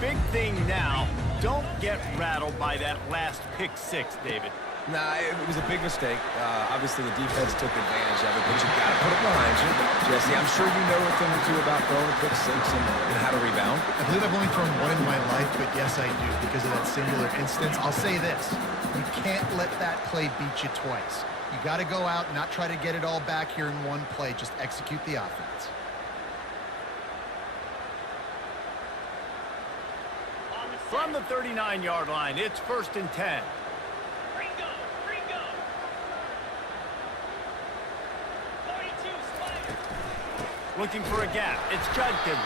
big thing now, don't get rattled by that last pick six, David. Nah, it was a big mistake. Obviously, the defense took advantage of it, but you got to put it behind you. Jesse, I'm sure you know a thing or two about throwing a pick six and how to rebound. I believe I've only thrown one in my life, but yes, I do, because of that singular instance. I'll say this. You can't let that play beat you twice. You got to go out and not try to get it all back here in one play. Just execute the offense. From the 39-yard line, it's 1st and 10. Looking for a gap. It's Judkins.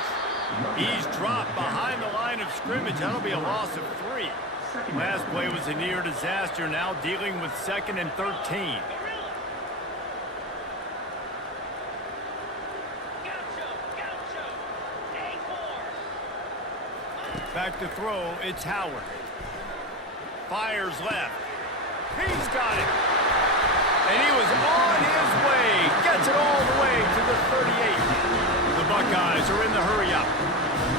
He's dropped behind the line of scrimmage. That'll be a loss of 3. Last play was a near disaster. Now dealing with 2nd and 13. Back to throw. It's Howard. Fires left. He's got it. And he was on his way. Gets it all the way to the 38. The Buckeyes are in the hurry-up.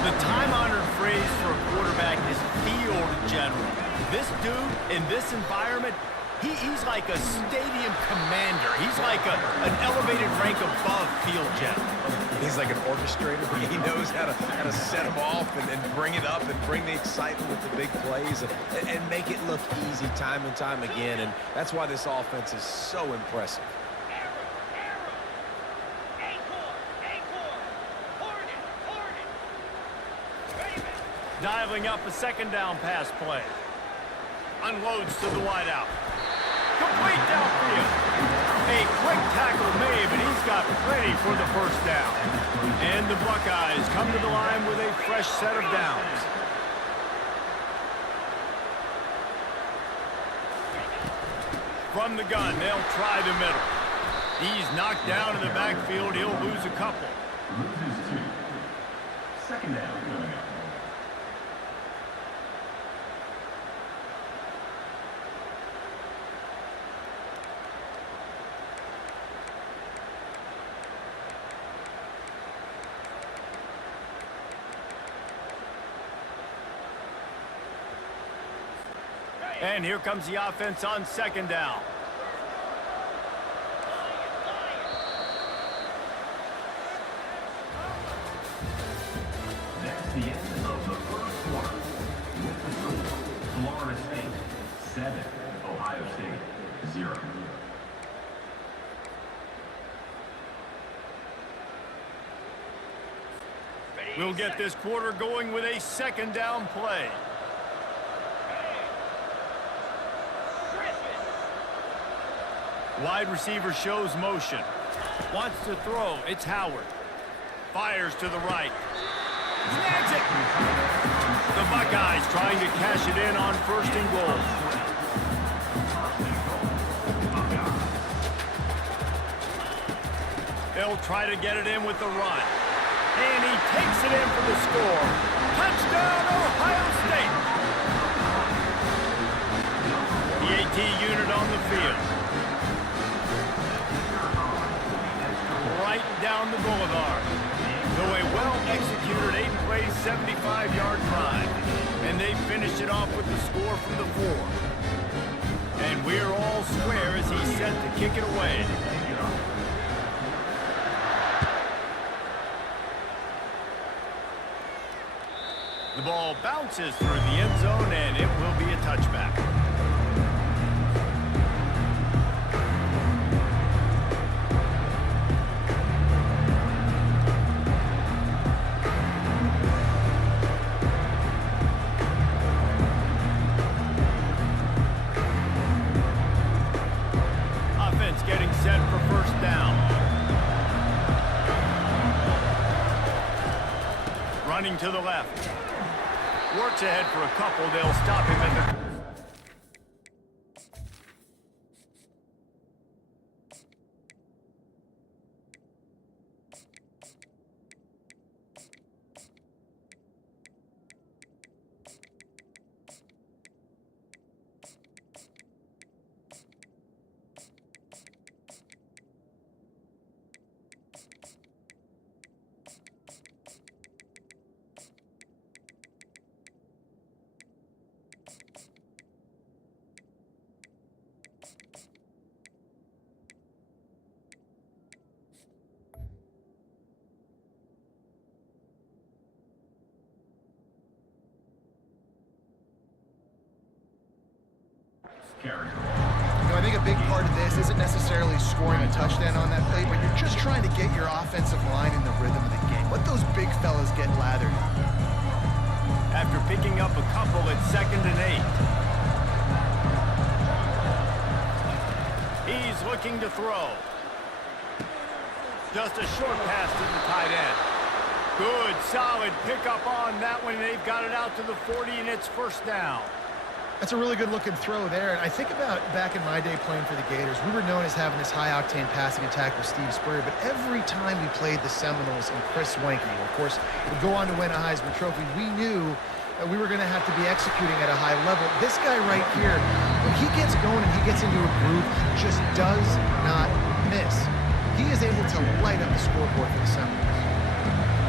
The time-honored phrase for a quarterback is field general. This dude, in this environment, he's like a stadium commander. He's like an elevated rank above field general. He's like an orchestrator. He knows how to set them off and bring it up and bring the excitement with the big plays and make it look easy time and time again. And that's why this offense is so impressive. Dialing up a 2nd down pass play. Unloads to the wideout. Complete downfield. A quick tackle made, but he's got plenty for the 1st down. And the Buckeyes come to the line with a fresh set of downs. From the gun, they'll try the middle. He's knocked down in the backfield. He'll lose a couple. Loses 2. 2nd down coming up. And here comes the offense on 2nd down. That's the end of the 1st quarter. With the score, Florida State 7, Ohio State 0. We'll get this quarter going with a 2nd down play. Wide receiver shows motion. Wants to throw. It's Howard. Fires to the right. Snags it! The Buckeyes trying to cash it in on 1st and goal. They'll try to get it in with the run. And he takes it in for the score. Touchdown, Ohio State! The AT unit on the field. Right down the boulevard. So a well-executed 8-play, 75-yard drive. And they finished it off with the score from the 4. And we're all square as he's set to kick it away. The ball bounces through the end zone, and it will be a touchback. Running to the left. Works ahead for a couple. They'll stop him at the... carry. You know, I think a big part of this isn't necessarily scoring a touchdown on that play, but you're just trying to get your offensive line in the rhythm of the game. Let those big fellas get lathered. After picking up a couple, it's 2nd and 8. He's looking to throw. Just a short pass to the tight end. Good, solid pickup on that one. They've got it out to the 40, and it's 1st down. That's a really good-looking throw there. And I think about back in my day playing for the Gators, we were known as having this high-octane passing attack with Steve Spurrier, but every time we played the Seminoles and Chris Wenke, of course, would go on to win a Heisman Trophy, we knew that we were going to have to be executing at a high level. This guy right here, when he gets going and he gets into a groove, he just does not miss. He is able to light up the scoreboard for the Seminoles.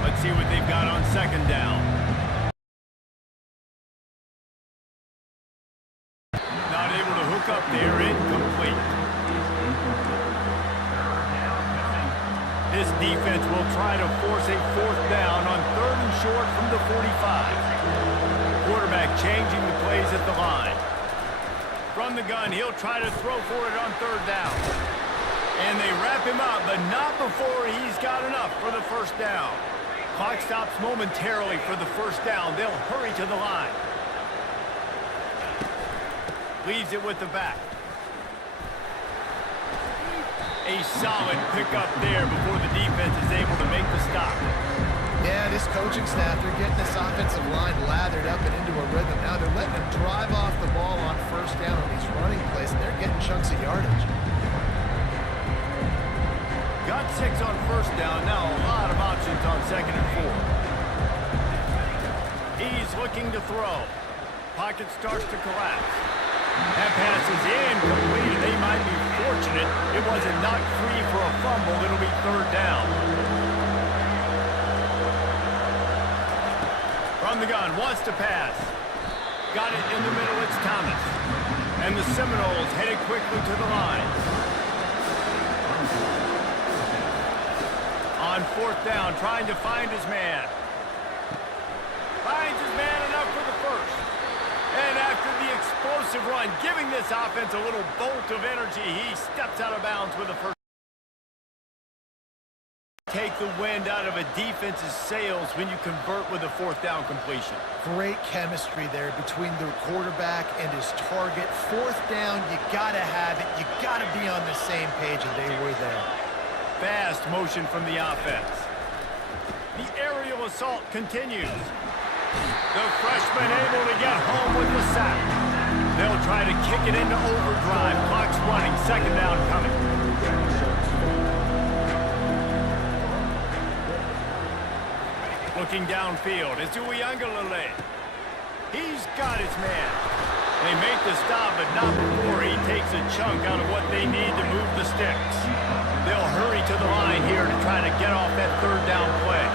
Let's see what they've got on 2nd down. Not able to hook up there, incomplete. This defense will try to force a 4th down on 3rd and short from the 45. Quarterback changing the plays at the line. From the gun, he'll try to throw for it on 3rd down. And they wrap him up, but not before he's got enough for the 1st down. Clock stops momentarily for the 1st down. They'll hurry to the line. Leaves it with the back. A solid pickup there before the defense is able to make the stop. Yeah, this coaching staff, they're getting this offensive line lathered up and into a rhythm. Now they're letting them drive off the ball on 1st down on these running plays, and they're getting chunks of yardage. Got 6 on 1st down. Now a lot of options on 2nd and 4. He's looking to throw. Pocket starts to collapse. That pass is incomplete. They might be fortunate it wasn't knocked free for a fumble. It'll be 3rd down. From the gun, wants to pass. Got it in the middle, it's Thomas. And the Seminoles headed quickly to the line. On 4th down, trying to find his man. Finds his man enough for the 1st. And after the explosive run, giving this offense a little bolt of energy, he steps out of bounds with a 1st. Take the wind out of a defense's sails when you convert with a 4th down completion. Great chemistry there between the quarterback and his target. 4th down, you gotta have it. You gotta be on the same page, and they were there. Fast motion from the offense. The aerial assault continues. The freshman able to get home with the sack. They'll try to kick it into overdrive. Clock's running. 2nd down coming. Looking downfield is Uiagalelei. He's got his man. They make the stop, but not before he takes a chunk out of what they need to move the sticks. They'll hurry to the line here to try to get off that 3rd down play.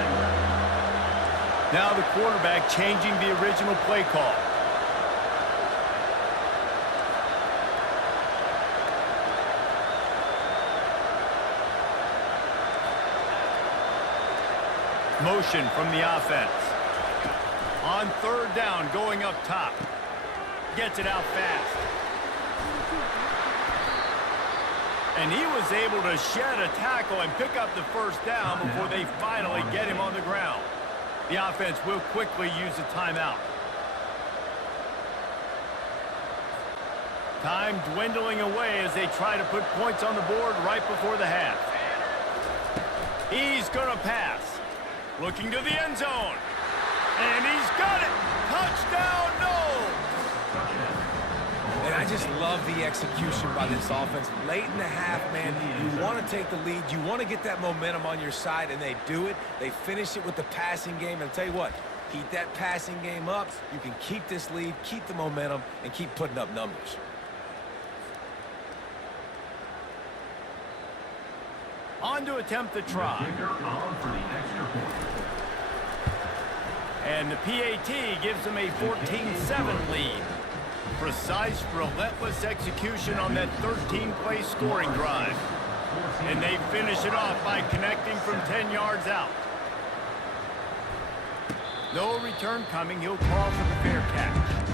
Now the quarterback changing the original play call. Motion from the offense. On 3rd down, going up top. Gets it out fast. And he was able to shed a tackle and pick up the 1st down before they finally get him on the ground. The offense will quickly use a timeout. Time dwindling away as they try to put points on the board right before the half. He's going to pass. Looking to the end zone. And he's got it. Touchdown, Noles. And I just love the execution by this offense. Late in the half, man, you want to take the lead. You want to get that momentum on your side, and they do it. They finish it with the passing game. And I'll tell you what, keep that passing game up. You can keep this lead, keep the momentum, and keep putting up numbers. On to attempt the try. And the PAT gives them a 14-7 lead. Precise, relentless execution on that 13-play scoring drive. And they finish it off by connecting from 10 yards out. No return coming. He'll call for the fair catch.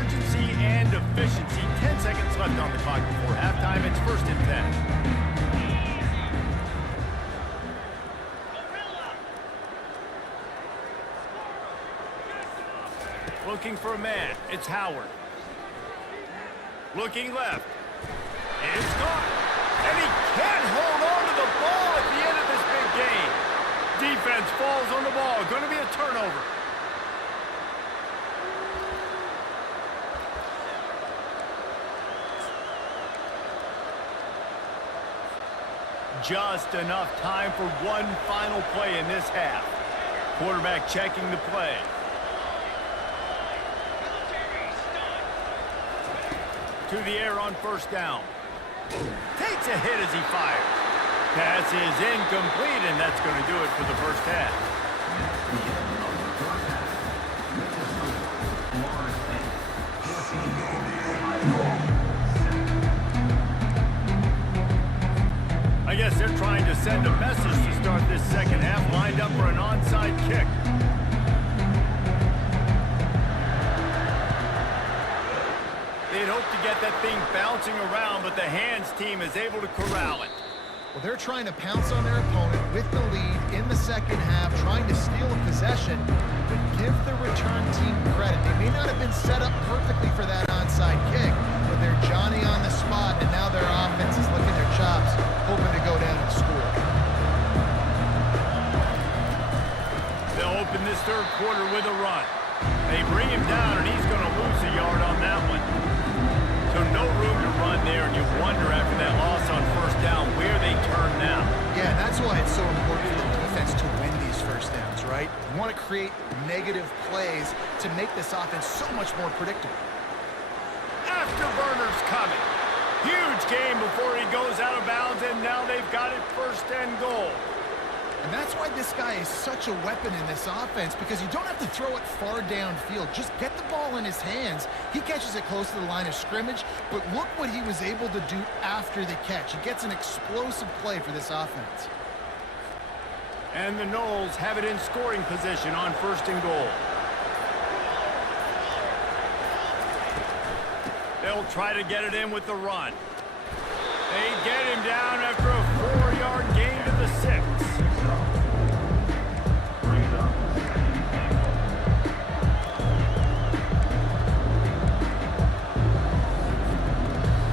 urgency and efficiency. 10 seconds left on the clock before halftime. It's 1st and 10. Looking for a man. It's Howard. Looking left. It's gone. And he can't hold on to the ball at the end of this big game. Defense falls on the ball. Going to be a turnover. Just enough time for one final play in this half. Quarterback checking the play. To the air on 1st down. Takes a hit as he fires. Pass is incomplete, and that's going to do it for the 1st half. I guess they're trying to send a message to start this 2nd half, lined up for an onside kick. They'd hope to get that thing bouncing around, but the hands team is able to corral it. Well, they're trying to pounce on their opponent with the lead in the 2nd half, trying to steal a possession, but give the return team credit. They may not have been set up perfectly for that onside kick, but they're Johnny on the spot, and now their offense is licking their chops, hoping to go down and score. They'll open this 3rd quarter with a run. They bring him down, and he's going to lose a yard on that one. So no room to run there, and you wonder after that loss on 1st down where they turn now. Yeah, and that's why it's so important for the defense to win these 1st downs, right? You want to create negative plays to make this offense so much more predictable. Afterburner's coming. Huge game before he goes out of bounds, and now they've got it 1st and goal. And that's why this guy is such a weapon in this offense, because you don't have to throw it far downfield. Just get the ball in his hands. He catches it close to the line of scrimmage, but look what he was able to do after the catch. He gets an explosive play for this offense. And the Noles have it in scoring position on 1st and goal. They'll try to get it in with the run. They get him down after a 4-yard gain to the 6.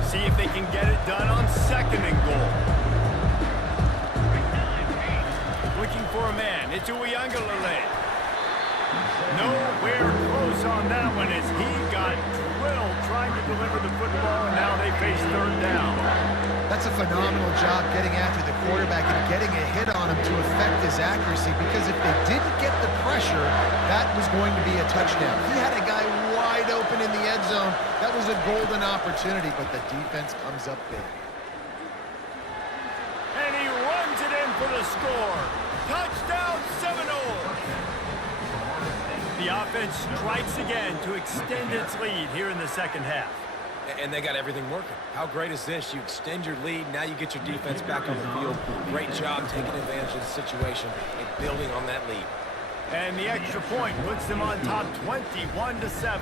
See if they can get it done on 2nd and goal. Looking for a man. It's Uyangalele. Nowhere close on that one as he got drilled trying to deliver the football, and now they face 3rd down. That's a phenomenal job getting after the quarterback and getting a hit on him to affect his accuracy, because if they didn't get the pressure, that was going to be a touchdown. He had a guy wide open in the end zone. That was a golden opportunity, but the defense comes up big. And he runs it in for the score. Touchdown Seminoles! The offense strikes again to extend its lead here in the 2nd half. And they got everything working. How great is this? You extend your lead, now you get your defense back on the field. Great job taking advantage of the situation and building on that lead. And the extra point puts them on top 21-7.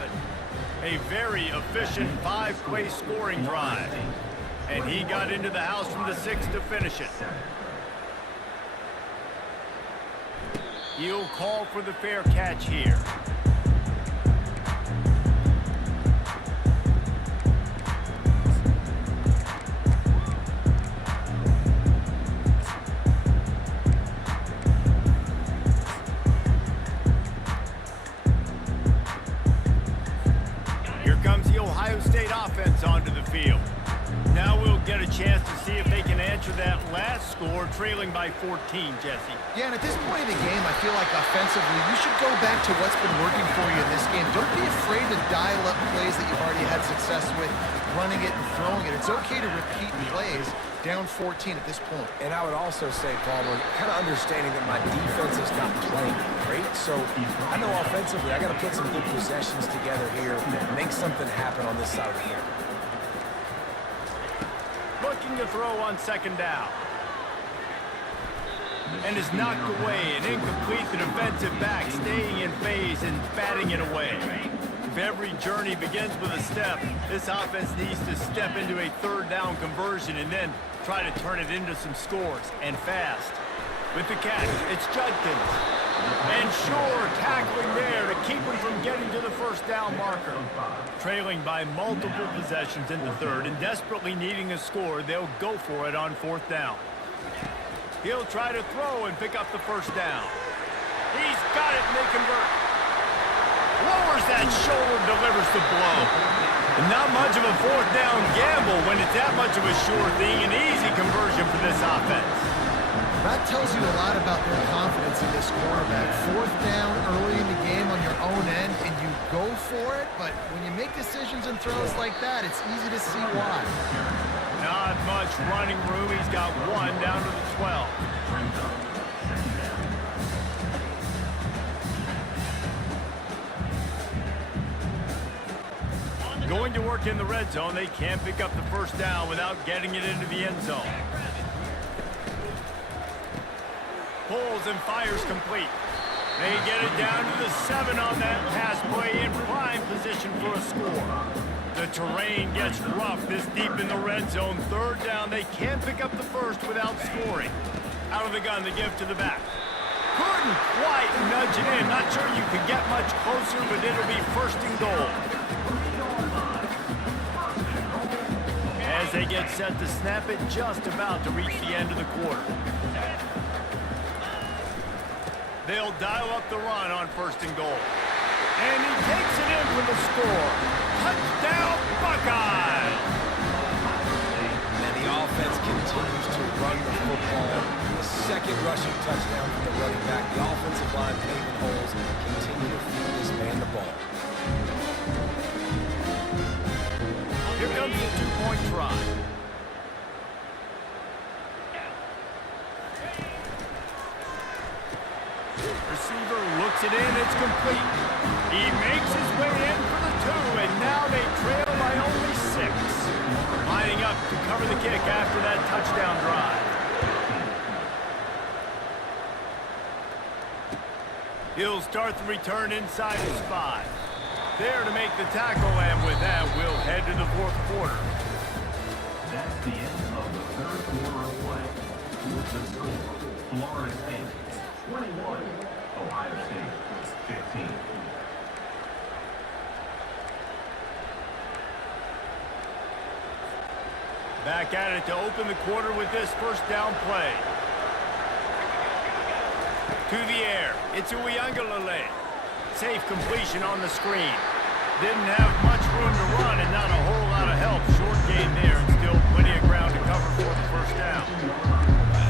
A very efficient 5-play scoring drive. And he got into the house from the 6 to finish it. He'll call for the fair catch here. Here comes the Ohio State offense onto the field. Now we'll get a chance to see if they can answer that last score, trailing by 14, Jesse. Yeah, and at this point in the game, I feel like offensively, you should go back to what's been working for you in this game. Don't be afraid to dial up plays that you've already had success with, running it and throwing it. It's okay to repeat plays down 14 at this point. And I would also say, Palmer, kind of understanding that my defense is not playing great, so I know offensively I got to put some good possessions together here, make something happen on this side of the ball. Looking to throw on 2nd down. And is knocked away and incomplete. The defensive back staying in phase and batting it away. If every journey begins with a step, this offense needs to step into a third down conversion and then try to turn it into some scores, and fast. With the catch, it's Judkins. And sure, tackling there to keep him from getting to the first down marker. Trailing by multiple possessions in the third and desperately needing a score, they'll go for it on fourth down. He'll try to throw and pick up the first down. He's got it, and they convert. Lowers that shoulder, delivers the blow. And not much of a fourth down gamble when it's that much of a sure thing, an easy conversion for this offense. That tells you a lot about their confidence in this quarterback. Fourth down early in the game on your own end, and you go for it, but when you make decisions and throws like that, it's easy to see why. Not much running room. He's got one down to the 12. Going to work in the red zone. They can't pick up the first down without getting it into the end zone. Pulls and fires complete. They get it down to the 7 on that pass play in prime position for a score. The terrain gets rough this deep in the red zone. Third down, they can't pick up the first without scoring. Out of the gun, the give to the back. Couldn't quite nudge it in. Not sure you could get much closer, but it'll be first and goal. As they get set to snap it, just about to reach the end of the quarter. They'll dial up the run on first and goal. And he takes it in for the score. Touchdown, Buckeyes! And the offense continues to run the football. The second rushing touchdown from the running back. The offensive line paving holes. Continue to feed this man the ball. Here comes the two-point try. Receiver looks it in, it's complete. He makes his way in for the 2, and now they trail by only 6. Lining up to cover the kick after that touchdown drive. He'll start the return inside his 5. There to make the tackle, and with that, we'll head to the fourth quarter. That's the end of the third quarter of play. With the score, Florida State 21, Ohio State 15. Back at it to open the quarter with this first down play. To the air, it's Uiagalelei. Safe completion on the screen. Didn't have much room to run and not a whole lot of help. Short gain there and still plenty of ground to cover for the first down.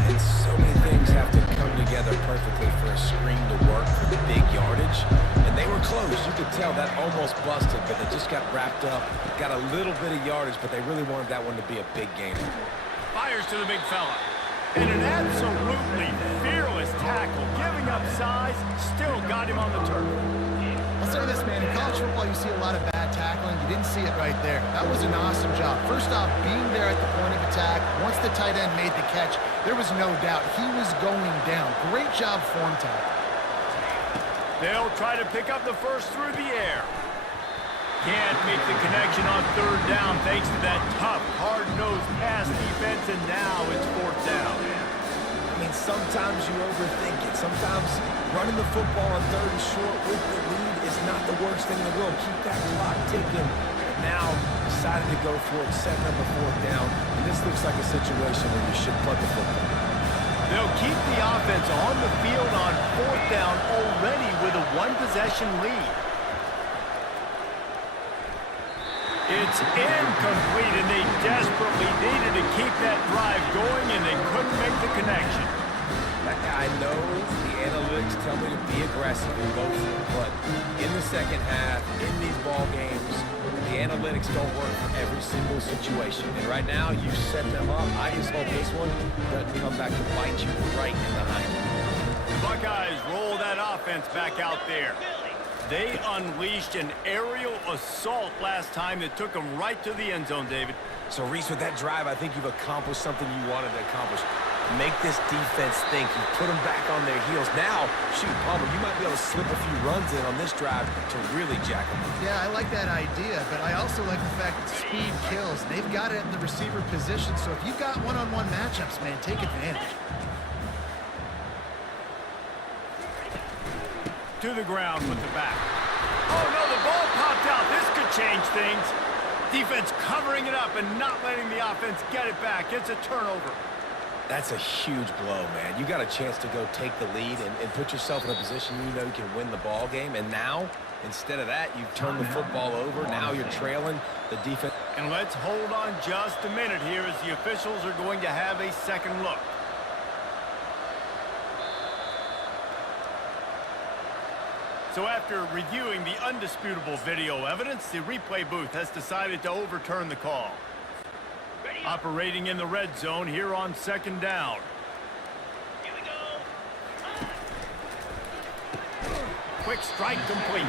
And so many things have to come together perfectly for a screen to work for the big yardage. And they were close. You could tell that almost busted, but they just got wrapped up. Got a little bit of yardage, but they really wanted that one to be a big gain. Fires to the big fella. And an absolutely fearless tackle. Giving up size, still got him on the turf. I'll say this, man. In college football, you see a lot of bad tackling. You didn't see it right there. That was an awesome job. First off, being there at the point of attack. Once the tight end made the catch, there was no doubt he was going down. Great job form tackle. They'll try to pick up the first through the air. Can't make the connection on third down thanks to that tough, hard-nosed pass defense, and now it's fourth down. I mean, sometimes you overthink it. Sometimes running the football on third and short with the lead is not the worst thing in the world. Keep that clock ticking. But now, decided to go for it, setting up a fourth down. And this looks like a situation where you should plug the football. They'll keep the offense on the field on fourth down already with a one-possession lead. It's incomplete, and they desperately needed to keep that drive going, and they couldn't make the connection. I know the analytics tell me to be aggressive and go for it, but in the second half, in these ball games, the analytics don't work for every single situation. And right now, you set them up. I just hope this one doesn't come back to bite you right in the hind. The Buckeyes roll that offense back out there. They unleashed an aerial assault last time that took them right to the end zone, David. So, Reese, with that drive, I think you've accomplished something you wanted to accomplish. make this defense think. You put them back on their heels. Now, shoot, Palmer, you might be able to slip a few runs in on this drive to really jack them up. Yeah, I like that idea, but I also like the fact that speed kills. They've got it at the receiver position, so if you've got one-on-one matchups, man, take advantage. To the ground with the back. Oh, no, the ball popped out. This could change things. Defense covering it up and not letting the offense get it back. It's a turnover. That's a huge blow, man. You got a chance to go take the lead and put yourself in a position you know you can win the ball game. And now, instead of that, you turn the football over. Now you're trailing the defense. And let's hold on just a minute here as the officials are going to have a second look. So after reviewing the undisputable video evidence, the replay booth has decided to overturn the call. Operating in the red zone here on second down. Here we go. Quick strike complete.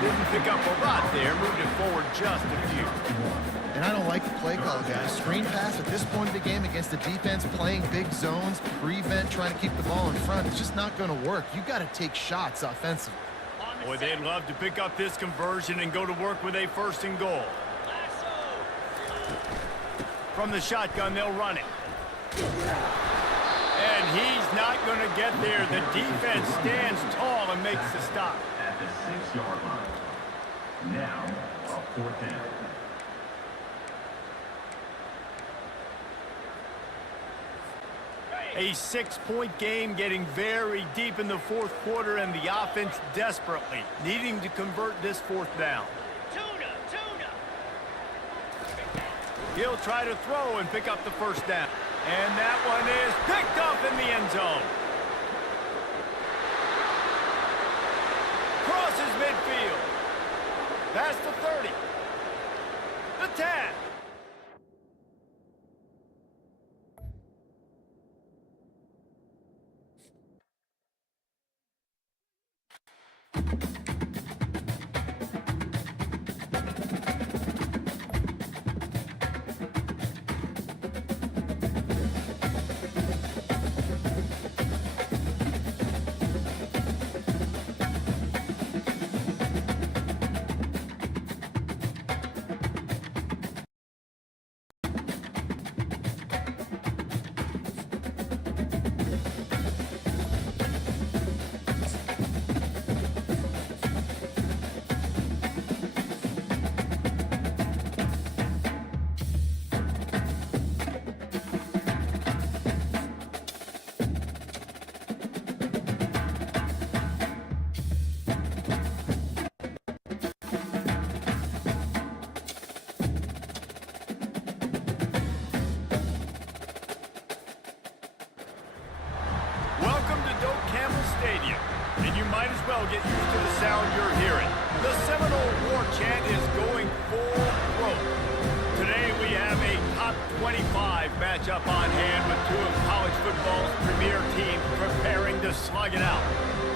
Didn't pick up a lot there, moved it forward just a few. And I don't like the play call, guys. Screen pass at this point of the game against the defense playing big zones, prevent, trying to keep the ball in front. It's just not going to work. You got to take shots offensively. Boy, they'd love to pick up this conversion and go to work with a first and goal. From the shotgun, they'll run it. And he's not going to get there. The defense stands tall and makes the stop. At the 6-yard line. Now, a 4th down. A 6-point game getting very deep in the fourth quarter, and the offense desperately needing to convert this 4th down. He'll try to throw and pick up the first down. And that one is picked up in the end zone. Crosses midfield. Past the 30. The 10. Get used to the sound you're hearing. The Seminole War chant is going full throat. Today we have a top 25 matchup on hand with two of college football's premier teams preparing to slug it out.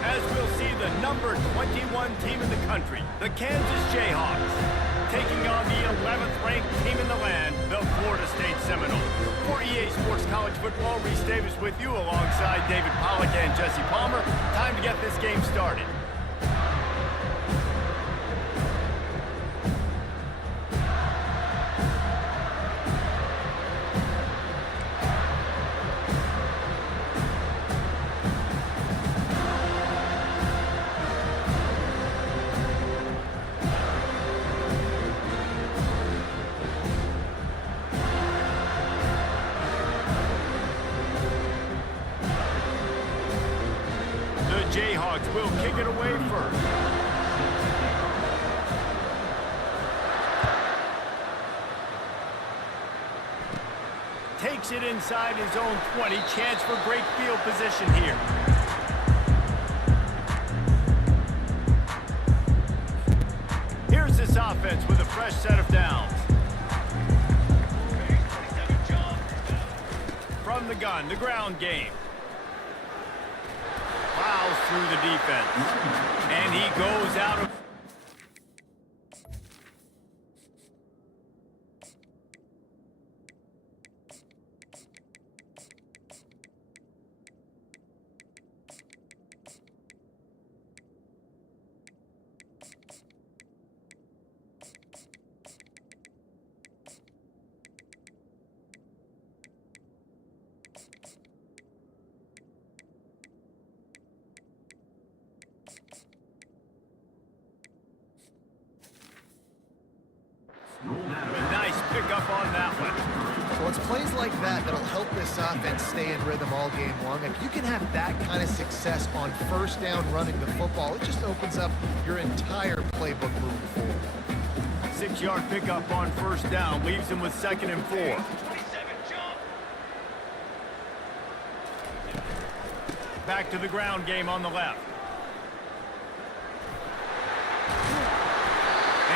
As we'll see the number 21 team in the country, the Kansas Jayhawks, taking on the 11th ranked team in the land, the Florida State Seminoles. For EA Sports College Football, Reese Davis with you alongside David Pollack and Jesse Palmer. Time to get this game started. Jayhawks will kick it away first. Takes it inside his own 20. Chance for great field position here. Here's this offense with a fresh set of downs. From the gun, the ground game. Plows through the defense. And he goes out of... pick up on that one. Well, it's plays like that that'll help this offense stay in rhythm all game long. If you can have that kind of success on first down running the football, it just opens up your entire playbook moving forward. 6-yard pickup on first down leaves him with 2nd and 4. Back to the ground game on the left.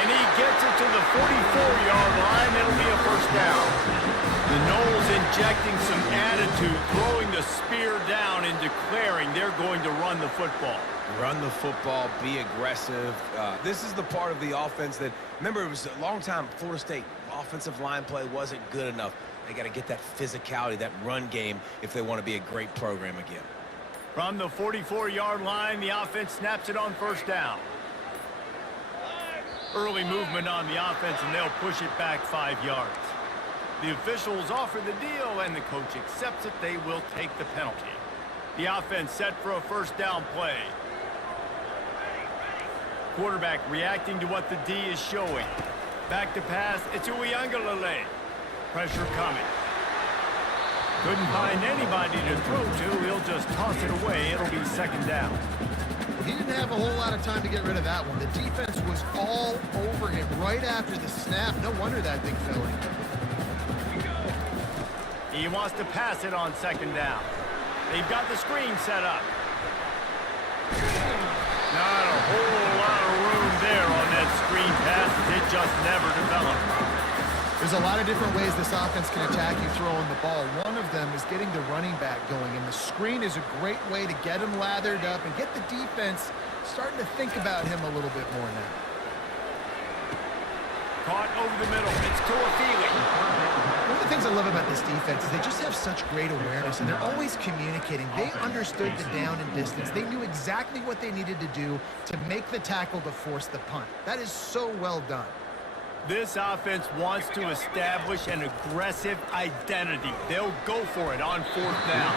And he gets it to the 44-yard line. It'll be a first down. The Noles injecting some attitude, throwing the spear down and declaring they're going to run the football. Run the football, be aggressive. This is the part of the offense that, remember, it was a long time Florida State offensive line play wasn't good enough. They got to get that physicality, that run game, if they want to be a great program again. From the 44-yard line, the offense snaps it on first down. Early movement on the offense, and they'll push it back 5 yards. The officials offer the deal, and the coach accepts it. They will take the penalty. The offense set for a first down play. Quarterback reacting to what the D is showing. Back to pass. It's Uiagalelei. Pressure coming. Couldn't find anybody to throw to. He'll just toss it away. It'll be 2nd down. He didn't have a whole lot of time to get rid of that one. The defense was all over him right after the snap. No wonder that thing fell in. He wants to pass it on 2nd down. They've got the screen set up. Not a whole lot of room there on that screen pass. It just never developed. There's a lot of different ways this offense can attack you throwing the ball. One of them is getting the running back going, and the screen is a great way to get him lathered up and get the defense starting to think about him a little bit more now. Caught over the middle. It's Toafili. One of the things I love about this defense is they just have such great awareness, and they're always communicating. They understood the down and distance. They knew exactly what they needed to do to make the tackle to force the punt. That is so well done. This offense wants to establish an aggressive identity. They'll go for it on 4th down.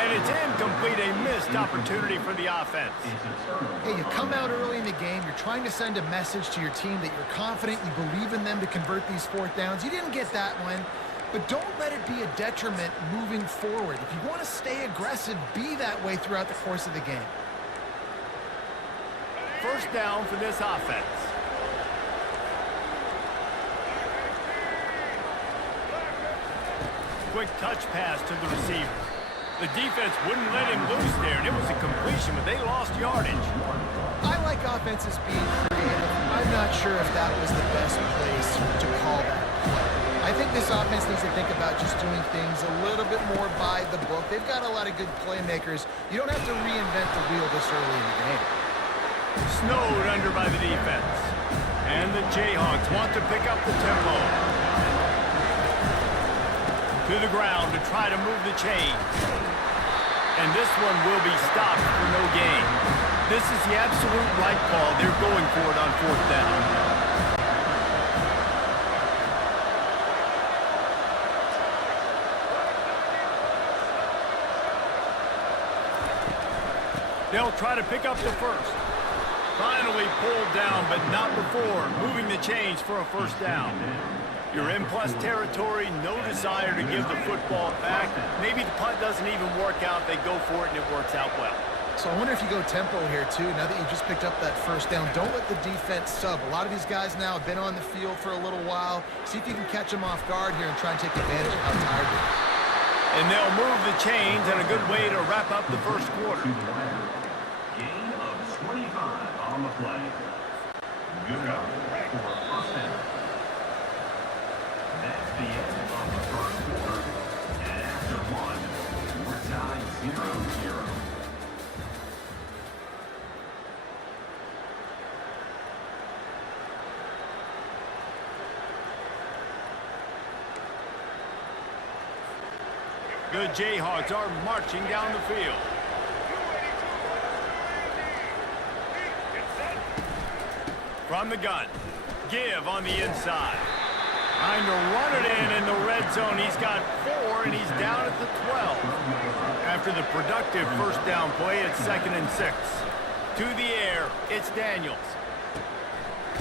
And it's incomplete, a missed opportunity for the offense. Hey, you come out early in the game, you're trying to send a message to your team that you're confident, you believe in them to convert these 4th downs. You didn't get that one, but don't let it be a detriment moving forward. If you want to stay aggressive, be that way throughout the course of the game. First down for this offense. Quick touch pass to the receiver. The defense wouldn't let him loose there, and it was a completion, but they lost yardage. I like offenses being creative. I'm not sure if that was the best place to call that play. I think this offense needs to think about just doing things a little bit more by the book. They've got a lot of good playmakers. You don't have to reinvent the wheel this early in the game. Snowed under by the defense. And the Jayhawks want to pick up the tempo. To the ground to try to move the chains. And this one will be stopped for no gain. This is the absolute right call. They're going for it on 4th down. They'll try to pick up the first. Finally pulled down, but not before. Moving the chains for a first down. You're in plus territory, no desire to give the football back. Maybe the punt doesn't even work out. They go for it, and it works out well. So I wonder if you go tempo here, too. Now that you just picked up that first down, don't let the defense sub. A lot of these guys now have been on the field for a little while. See if you can catch them off guard here and try and take advantage of how tired they are. And they'll move the chains, and a good way to wrap up the first quarter. Gain of 25 on the play. Good up for a first down. That's the end of the first quarter. And after one, we're tied 0-0. Good Jayhawks are marching down the field. From the gun, give on the inside. Trying to run it in the red zone. He's got 4, and he's down at the 12. After the productive first down play, it's 2nd and 6. To the air, it's Daniels.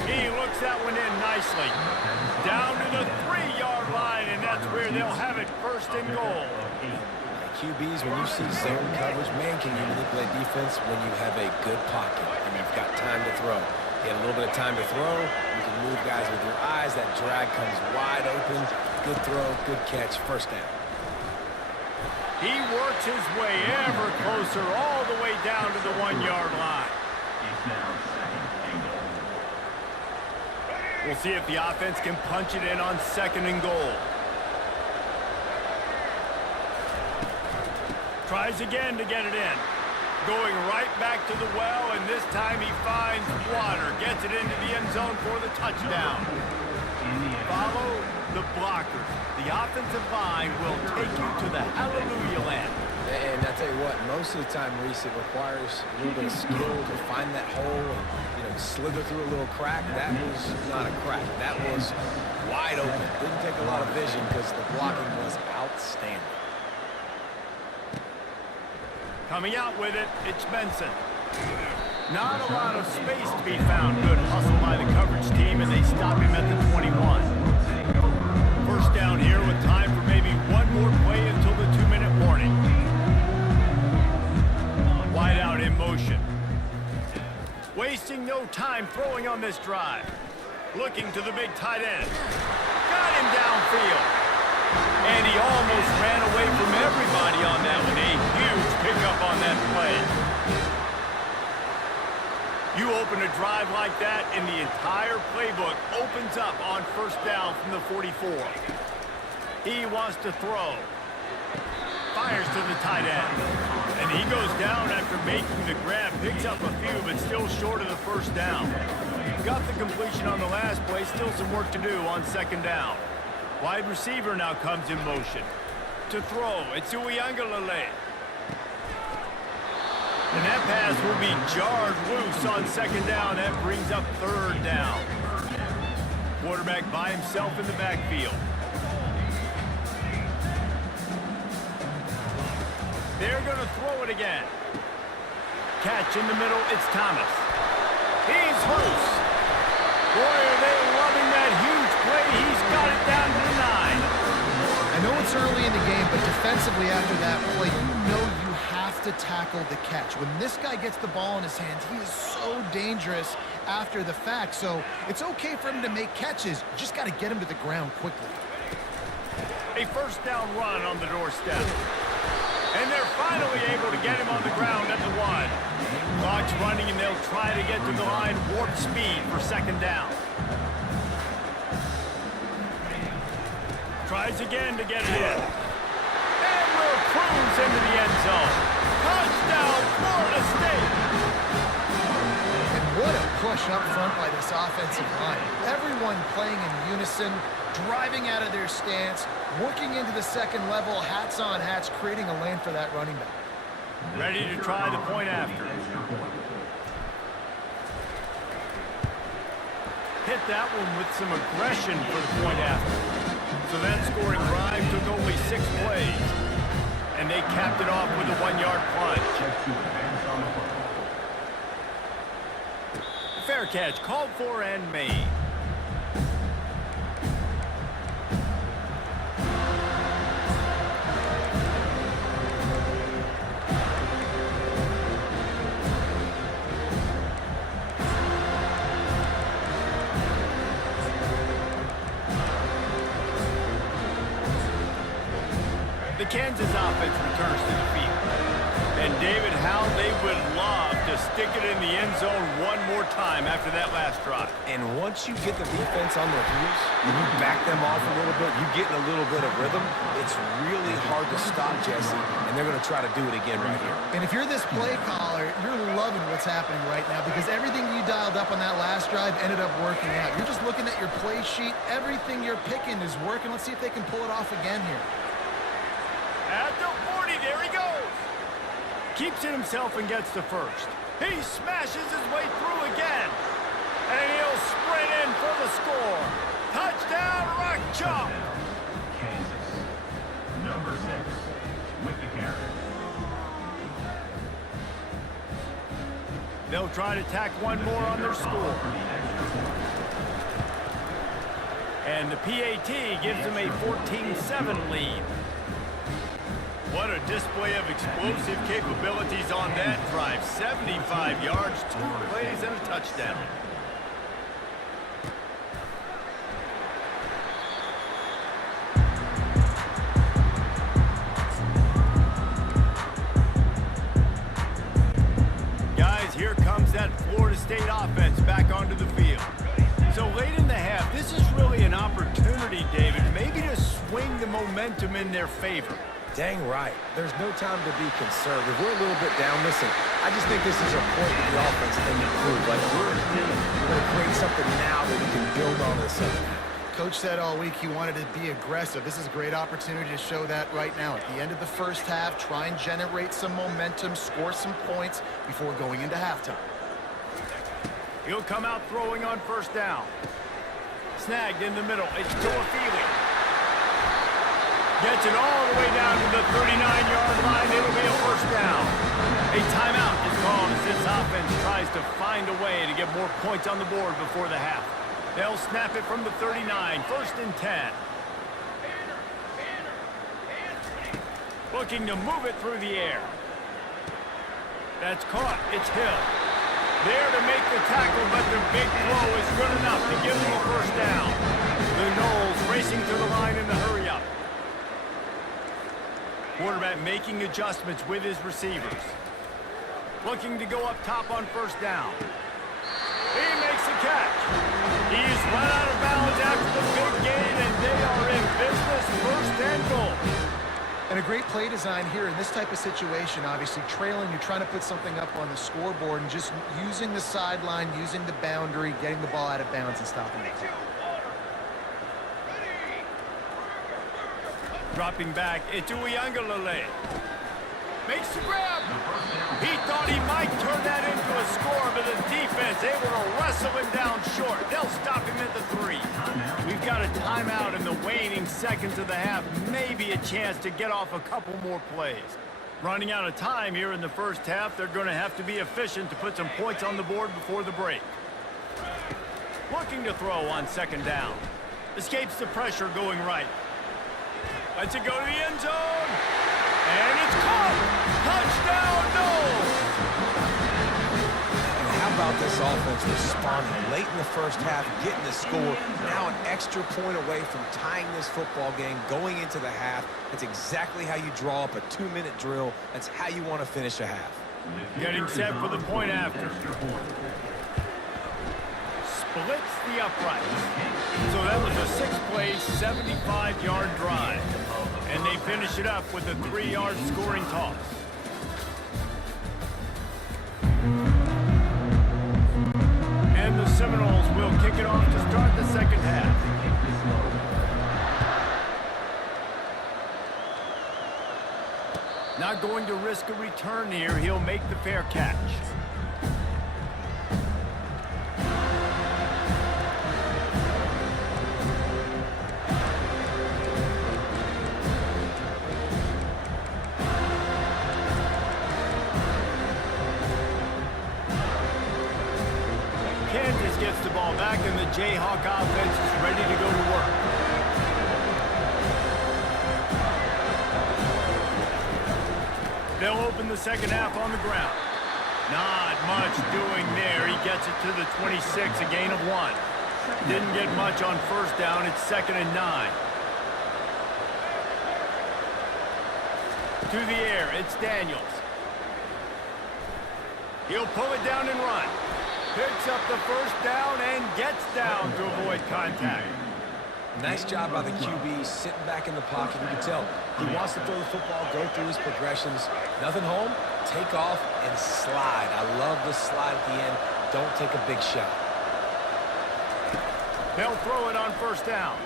He looks that one in nicely. Down to the 3 where they'll have it first and goal. QBs, when you see zone coverage, man, can you manipulate defense when you have a good pocket and you've got time to throw. You have a little bit of time to throw. You can move guys with your eyes. That drag comes wide open. Good throw, good catch, first down. He works his way ever closer all the way down to the 1-yard line. It's now second and goal. We'll see if the offense can punch it in on second and goal. Tries again to get it in. Going right back to the well, and this time he finds water. Gets it into the end zone for the touchdown. Follow the blockers. The offensive line will take you to the hallelujah land. And I tell you what, most of the time, Reese, it requires a little bit of skill to find that hole and, slither through a little crack. That was not a crack. That was wide open. Didn't take a lot of vision because the blocking was outstanding. Coming out with it, it's Benson. Not a lot of space to be found. Good hustle by the coverage team, and they stop him at the 21. First down here with time for maybe one more play until the 2-minute warning. Wide out in motion. Wasting no time throwing on this drive. Looking to the big tight end. Got him downfield. And he almost ran away from everybody on that one. A huge pickup on that play. You open a drive like that, and the entire playbook opens up on first down from the 44. He wants to throw. Fires to the tight end. And he goes down after making the grab. Picks up a few, but still short of the first down. Got the completion on the last play. Still some work to do on second down. Wide receiver now comes in motion. To throw, it's Uiagalelei. And that pass will be jarred loose on second down. That brings up third down. Quarterback by himself in the backfield. They're going to throw it again. Catch in the middle, it's Thomas. He's loose. Boy, are they loving that huge play. He's got it down to the 9. I know it's early in the game, but defensively after that play, you have to tackle the catch. When this guy gets the ball in his hands, he is so dangerous after the fact. So it's okay for him to make catches. You just got to get him to the ground quickly. A first down run on the doorstep. And they're finally able to get him on the ground at the 1. Clock's running, and they'll try to get to the line warp speed for second down. Tries again to get it in. And will cruise into the end zone. Touchdown, Florida State! And what a push up front by this offensive line. Everyone playing in unison, driving out of their stance, working into the second level, hats on hats, creating a lane for that running back. Ready to try the point after. Hit that one with some aggression for the point after. So that scoring drive took only 6 plays. And they capped it off with a 1-yard plunge. Fair catch called for and made. The Kansas offense returns to the field. And David, how they would love to stick it in the end zone one more time after that last drive. And once you get the defense on their heels, and you back them off a little bit, you get in a little bit of rhythm, it's really hard to stop, Jesse, and they're going to try to do it again right here. And if you're this play caller, you're loving what's happening right now because everything you dialed up on that last drive ended up working out. You're just looking at your play sheet. Everything you're picking is working. Let's see if they can pull it off again here. At the 40, there he goes. Keeps it himself and gets the first. He smashes his way through again. And he'll sprint in for the score. Touchdown, Rock Chalk. Kansas, number 6, with the carry. They'll try to tack one more on their score. And the PAT gives them a 14-7 lead. What a display of explosive capabilities on that drive. 75 yards, 2 plays, and a touchdown. Guys, here comes that Florida State offense back onto the field. So late in the half, this is really an opportunity, David, maybe to swing the momentum in their favor. Dang right. There's no time to be conservative. We're a little bit down. Listen, I just think this is a point in the offense they can prove. Like, we're going to create something now that we can build on in the second half. Coach said all week he wanted to be aggressive. This is a great opportunity to show that right now. At the end of the first half, try and generate some momentum, score some points before going into halftime. He'll come out throwing on first down. Snagged in the middle. It's Toafili. Gets it all the way down to the 39-yard line. It'll be a first down. A timeout is called as this offense tries to find a way to get more points on the board before the half. They'll snap it from the 39, 1st and 10. Looking to move it through the air. That's caught. It's Hill. There to make the tackle, but the big throw is good enough to give them a first down. The Noles racing to the line in the hurry-up. Quarterback making adjustments with his receivers. Looking to go up top on first down. He makes the catch. He's run out of bounds after the big gain, and they are in business, 1st and goal. And a great play design here in this type of situation. Obviously trailing, you're trying to put something up on the scoreboard and just using the sideline, using the boundary, getting the ball out of bounds and stopping it. Dropping back, it's Uyangalele. Makes the grab. He thought he might turn that into a score, but the defense able to wrestle him down short. They'll stop him at the 3. We've got a timeout in the waning seconds of the half. Maybe a chance to get off a couple more plays. Running out of time here in the first half, they're going to have to be efficient to put some points on the board before the break. Looking to throw on 2nd down. Escapes the pressure going right. Lets it go to the end zone. And it's caught. Touchdown, Noles. And how about this offense responding late in the first half, getting the score, now an extra point away from tying this football game, going into the half. That's exactly how you draw up a 2-minute drill. That's how you want to finish a half. Getting set for the point after. Splits the uprights. So that was a 6-play, 75-yard drive. And they finish it up with a 3-yard scoring toss. And the Seminoles will kick it off to start the second half. Not going to risk a return here. He'll make the fair catch. Kansas gets the ball back, and the Jayhawk offense is ready to go to work. They'll open the second half on the ground. Not much doing there. He gets it to the 26, a gain of 1. Didn't get much on first down. It's 2nd and 9. To the air, it's Daniels. He'll pull it down and run. Picks up the first down and gets down to avoid contact. Nice job by the QB, sitting back in the pocket. You can tell he wants to throw the football, go through his progressions. Nothing home, take off, and slide. I love the slide at the end. Don't take a big shot. They'll throw it on first down.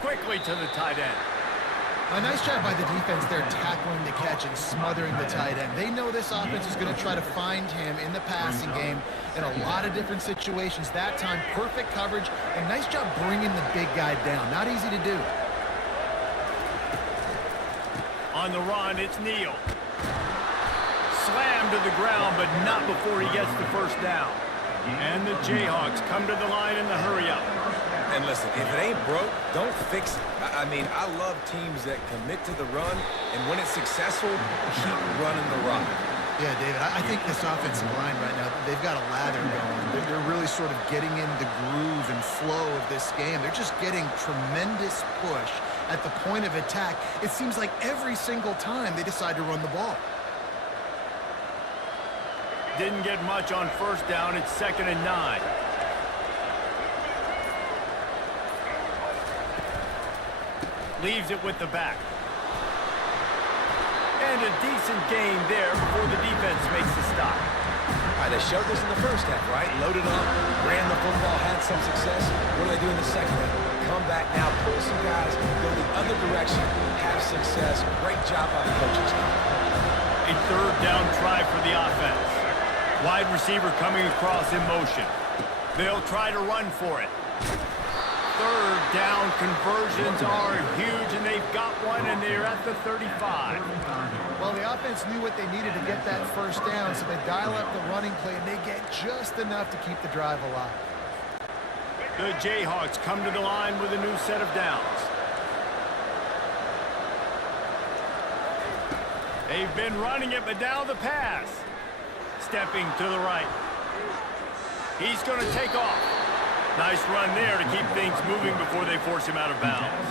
Quickly to the tight end. A nice job by the defense there, tackling the catch and smothering the tight end. They know this offense is going to try to find him in the passing game in a lot of different situations. That time, perfect coverage, and nice job bringing the big guy down. Not easy to do. On the run, it's Neal. Slammed to the ground, but not before he gets the first down. And the Jayhawks come to the line in the hurry-up. And listen, if it ain't broke, don't fix it. I mean, I love teams that commit to the run, and when it's successful, keep running the rock. Yeah, David, I think this offensive line right now, they've got a lather going. They're really sort of getting in the groove and flow of this game. They're just getting tremendous push at the point of attack. It seems like every single time they decide to run the ball. Didn't get much on first down. It's 2nd and 9. Leaves it with the back. And a decent gain there before the defense makes the stop. All right, they showed this in the first half, right? Loaded up, ran the football, had some success. What do they do in the second half? Come back now, pull some guys, go the other direction, have success. Great job by the coaching staff. A 3rd down try for the offense. Wide receiver coming across in motion. They'll try to run for it. 3rd down conversions are huge, and they've got one, and they're at the 35. Well, the offense knew what they needed to get that first down, so they dial up the running play, and they get just enough to keep the drive alive. The Jayhawks come to the line with a new set of downs. They've been running it, but now the pass. Stepping to the right. He's going to take off. Nice run there to keep things moving before they force him out of bounds.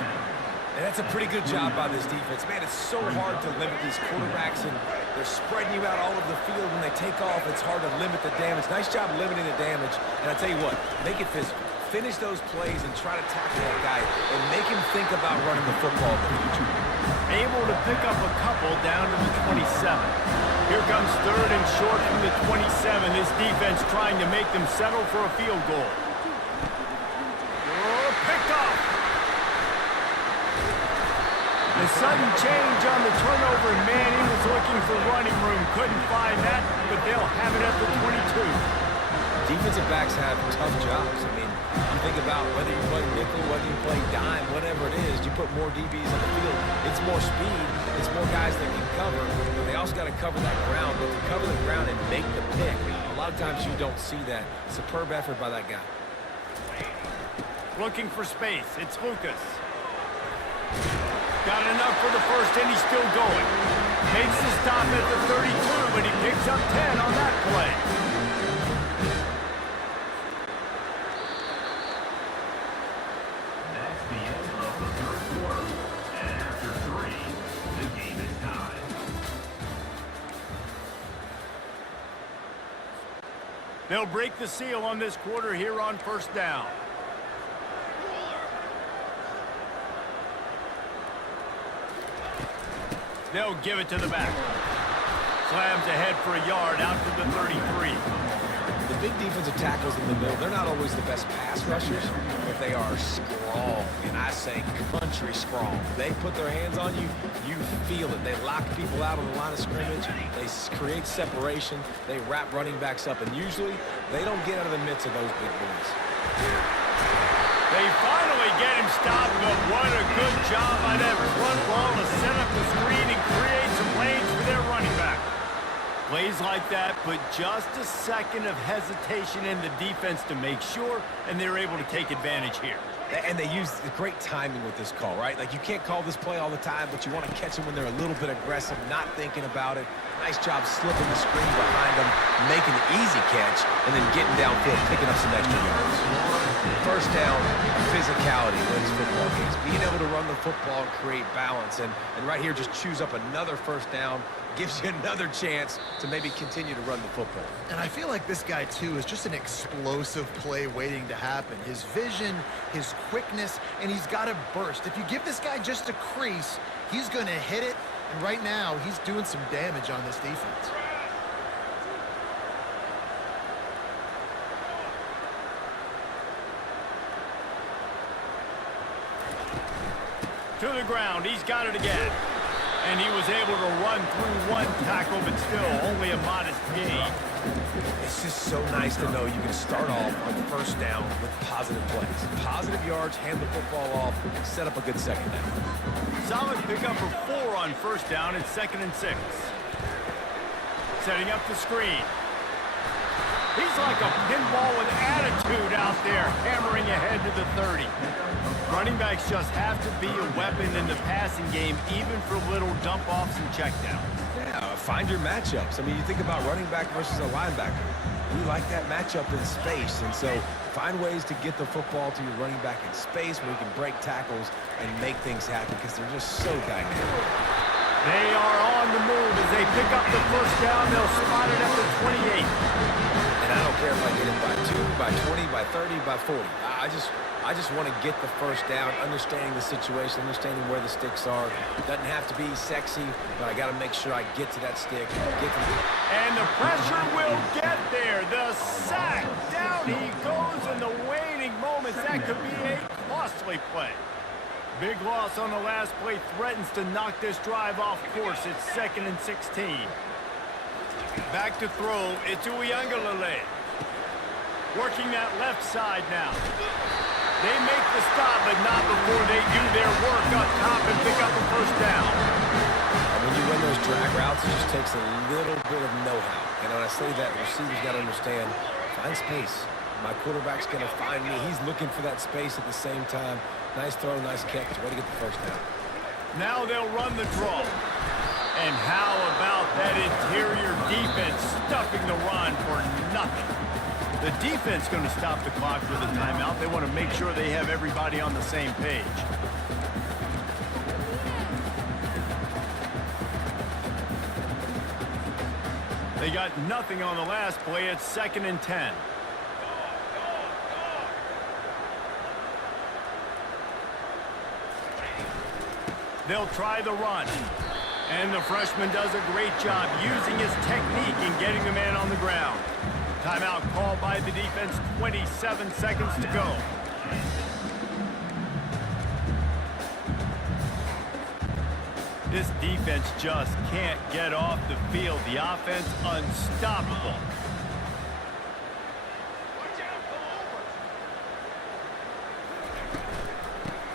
And that's a pretty good job by this defense. Man, it's so hard to limit these quarterbacks, and they're spreading you out all over the field. When they take off, it's hard to limit the damage. Nice job limiting the damage. And I tell you what, make it physical. Finish those plays and try to tackle that guy and make him think about running the football in the future. Able to pick up a couple down to the 27. Here comes 3rd and short from the 27. This defense trying to make them settle for a field goal. Picked off. The sudden change on the turnover, and man, he was looking for running room. Couldn't find that, but they'll have it at the 22. Defensive backs have tough jobs. I mean, you think about whether you play nickel, whether you play dime, whatever it is, you put more DBs on the field. It's more speed. It's more guys that can cover, but they also got to cover that ground. But to cover the ground and make the pick, a lot of times you don't see that. Superb effort by that guy. Looking for space. It's Lucas. Got enough for the first, and he's still going. Makes the stop at the 32, but he picks up 10 on that play. That's the end of the 3rd quarter. And after 3, the game is tied. They'll break the seal on this quarter here on first down. They'll give it to the back. Slams ahead for a yard out to the 33. The big defensive tackles in the middle, they're not always the best pass rushers, but they are strong, and I say country strong. They put their hands on you, you feel it. They lock people out on the line of scrimmage. They create separation. They wrap running backs up, and usually they don't get out of the midst of those big boys. They finally get him stopped, but what a good job by that front ball to set up the screen and create some lanes for their running back. Plays like that, but just a second of hesitation in the defense to make sure, and they're able to take advantage here. And they use great timing with this call, right? Like, you can't call this play all the time, but you want to catch them when they're a little bit aggressive, not thinking about it. Nice job slipping the screen behind them, making an easy catch, and then getting downfield, picking up some extra yards. First down, physicality wins football games. Being able to run the football and create balance. And right here, just choose up another first down, gives you another chance to maybe continue to run the football. And I feel like this guy, too, is just an explosive play waiting to happen. His vision, his quickness, and he's got a burst. If you give this guy just a crease, he's going to hit it. And right now, he's doing some damage on this defense. To the ground, he's got it again. And he was able to run through one tackle, but still only a modest gain. It's just so nice to know you can start off on first down with positive plays. Positive yards, hand the football off, set up a good second down. Solid pickup for 4 on first down. It's 2nd and 6. Setting up the screen. He's like a pinball with attitude out there, hammering ahead to the 30. Running backs just have to be a weapon in the passing game, even for little dump-offs and checkdowns. Yeah, find your matchups. I mean, you think about running back versus a linebacker. We like that matchup in space, and so find ways to get the football to your running back in space where you can break tackles and make things happen because they're just so dynamic. They are on the move as they pick up the first down. They'll spot it at the 28. And I don't care if I get it by 2, by 20, by 30, by 40. I just want to get the first down, understanding the situation, understanding where the sticks are. It doesn't have to be sexy, but I got to make sure I get to that stick. And the pressure will get there. The sack. Down he goes in the waning moments. That could be a costly play. Big loss on the last play threatens to knock this drive off course. It's 2nd and 16. Back to throw. It's Uiagalelei. Working that left side now. They make the stop, but not before they do their work up top and pick up a first down. And when you run those drag routes, it just takes a little bit of know-how. And when I say that, receivers got to understand, find space. My quarterback's going to find me. He's looking for that space at the same time. Nice throw, nice catch. Way to get the first down. Now they'll run the draw. And how about that interior defense stuffing the run for nothing? The defense going to stop the clock with a timeout. They want to make sure they have everybody on the same page. They got nothing on the last play. It's 2nd and 10. They'll try the run. And the freshman does a great job using his technique and getting the man on the ground. Timeout called by the defense, 27 seconds to go. This defense just can't get off the field. The offense unstoppable.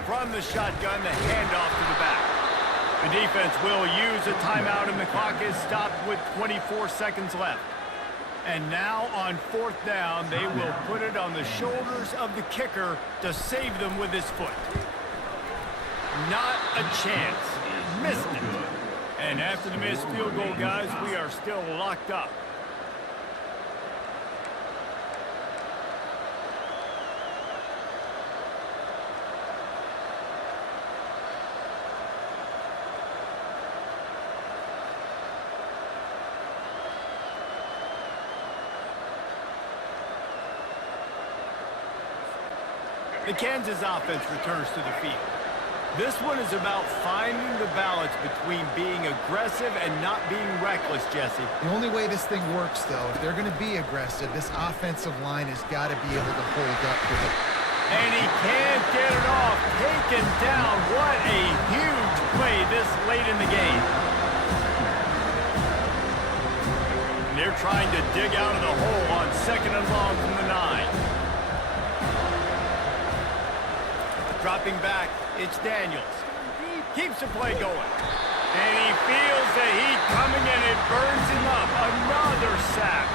From the shotgun, the handoff to the back. The defense will use a timeout, and the clock is stopped with 24 seconds left. And now on 4th down, they will put it on the shoulders of the kicker to save them with his foot. Not a chance. Missed it. And after the missed field goal, guys, we are still locked up. The Kansas offense returns to the field. This one is about finding the balance between being aggressive and not being reckless, Jesse. The only way this thing works, though, if they're going to be aggressive, this offensive line has got to be able to hold up with it. And he can't get it off. Taken down. What a huge play this late in the game. And they're trying to dig out of the hole on 2nd and long from the 9. Dropping back, it's Daniels. He keeps the play going. And he feels the heat coming and it burns him up. Another sack.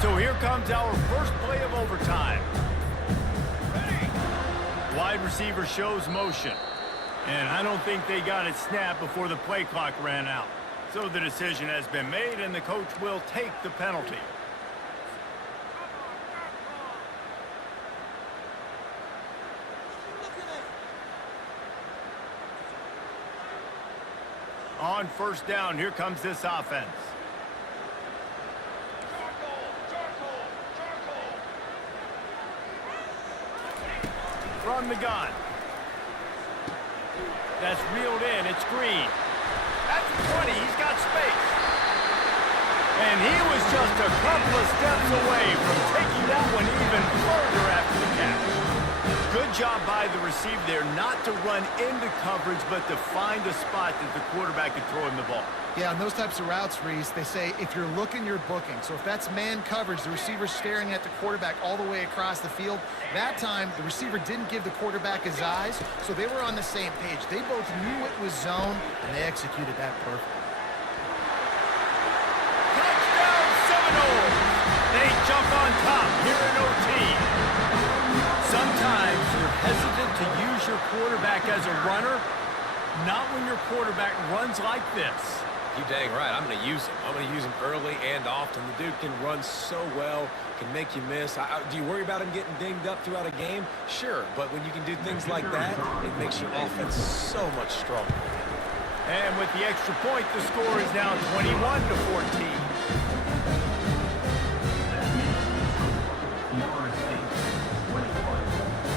So here comes our first play of overtime. Wide receiver shows motion. And I don't think they got it snapped before the play clock ran out. So the decision has been made and the coach will take the penalty. On 1st down, here comes this offense. From the gun. That's reeled in. It's Green. At the 20, he's got space. And he was just a couple of steps away from taking that one even further after the catch. Good job by the receiver there not to run into coverage, but to find a spot that the quarterback could throw him the ball. Yeah, on those types of routes, Reese, they say if you're looking, you're booking. So if that's man coverage, the receiver's staring at the quarterback all the way across the field. That time, the receiver didn't give the quarterback his eyes, so they were on the same page. They both knew it was zone, and they executed that perfectly. Touchdown, Seminoles! They jump on top here in OT. Sometimes you're hesitant to use your quarterback as a runner, not when your quarterback runs like this. You dang right. I'm going to use him. I'm going to use him early and often. The dude can run so well, can make you miss. Do you worry about him getting dinged up throughout a game? Sure, but when you can do things like that, it makes your offense so much stronger. And with the extra point, the score is now 21-14. Florida State, 21,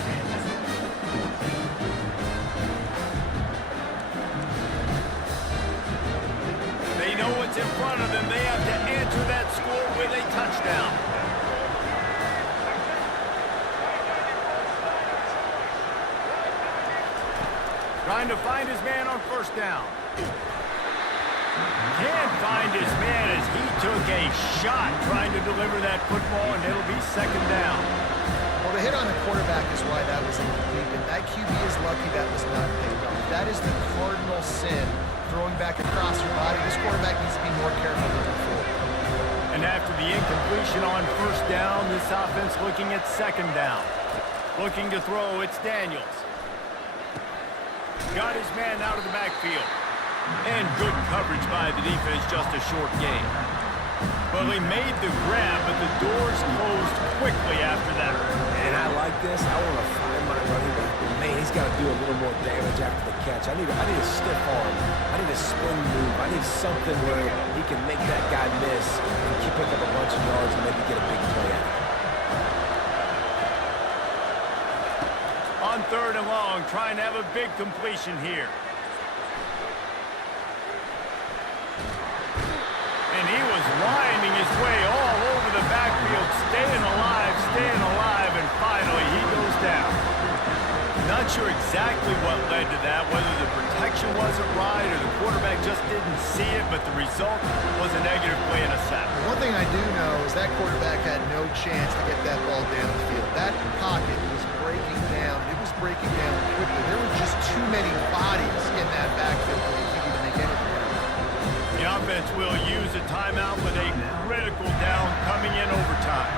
Kansas, 14. They know what's in front of them. They have to answer that score with a touchdown. Trying to find his man on first down. Can't find his man as he took a shot trying to deliver that football, and it'll be second down. Well, the hit on the quarterback is why that was incomplete, and that QB is lucky that was not picked up. That is the cardinal sin, throwing back across your body. This quarterback needs to be more careful moving forward. And after the incompletion on first down, this offense looking at second down. Looking to throw, it's Daniels. Got his man out of the backfield. And good coverage by the defense, just a short gain. Well, he made the grab, but the doors closed quickly after that. And I like this. I want to find my running back. But man, he's got to do a little more damage after the catch. I need a stiff arm. I need a spin move. I need something where he can make that guy miss and keep pick up a bunch of yards and maybe get a big play out of it. On third and long, trying to have a big completion here. And he was winding his way all over the backfield, staying alive, and finally he goes down. Not sure exactly what led to that, whether the protection wasn't right or the quarterback just didn't see it, but the result was a negative play and a sack. One thing I do know is that quarterback had no chance to get that ball down the field. That pocket was breaking down. It was breaking down quickly. There were just too many bodies in that backfield for the QB to make anything happen. The offense will use a timeout with a critical down coming in overtime.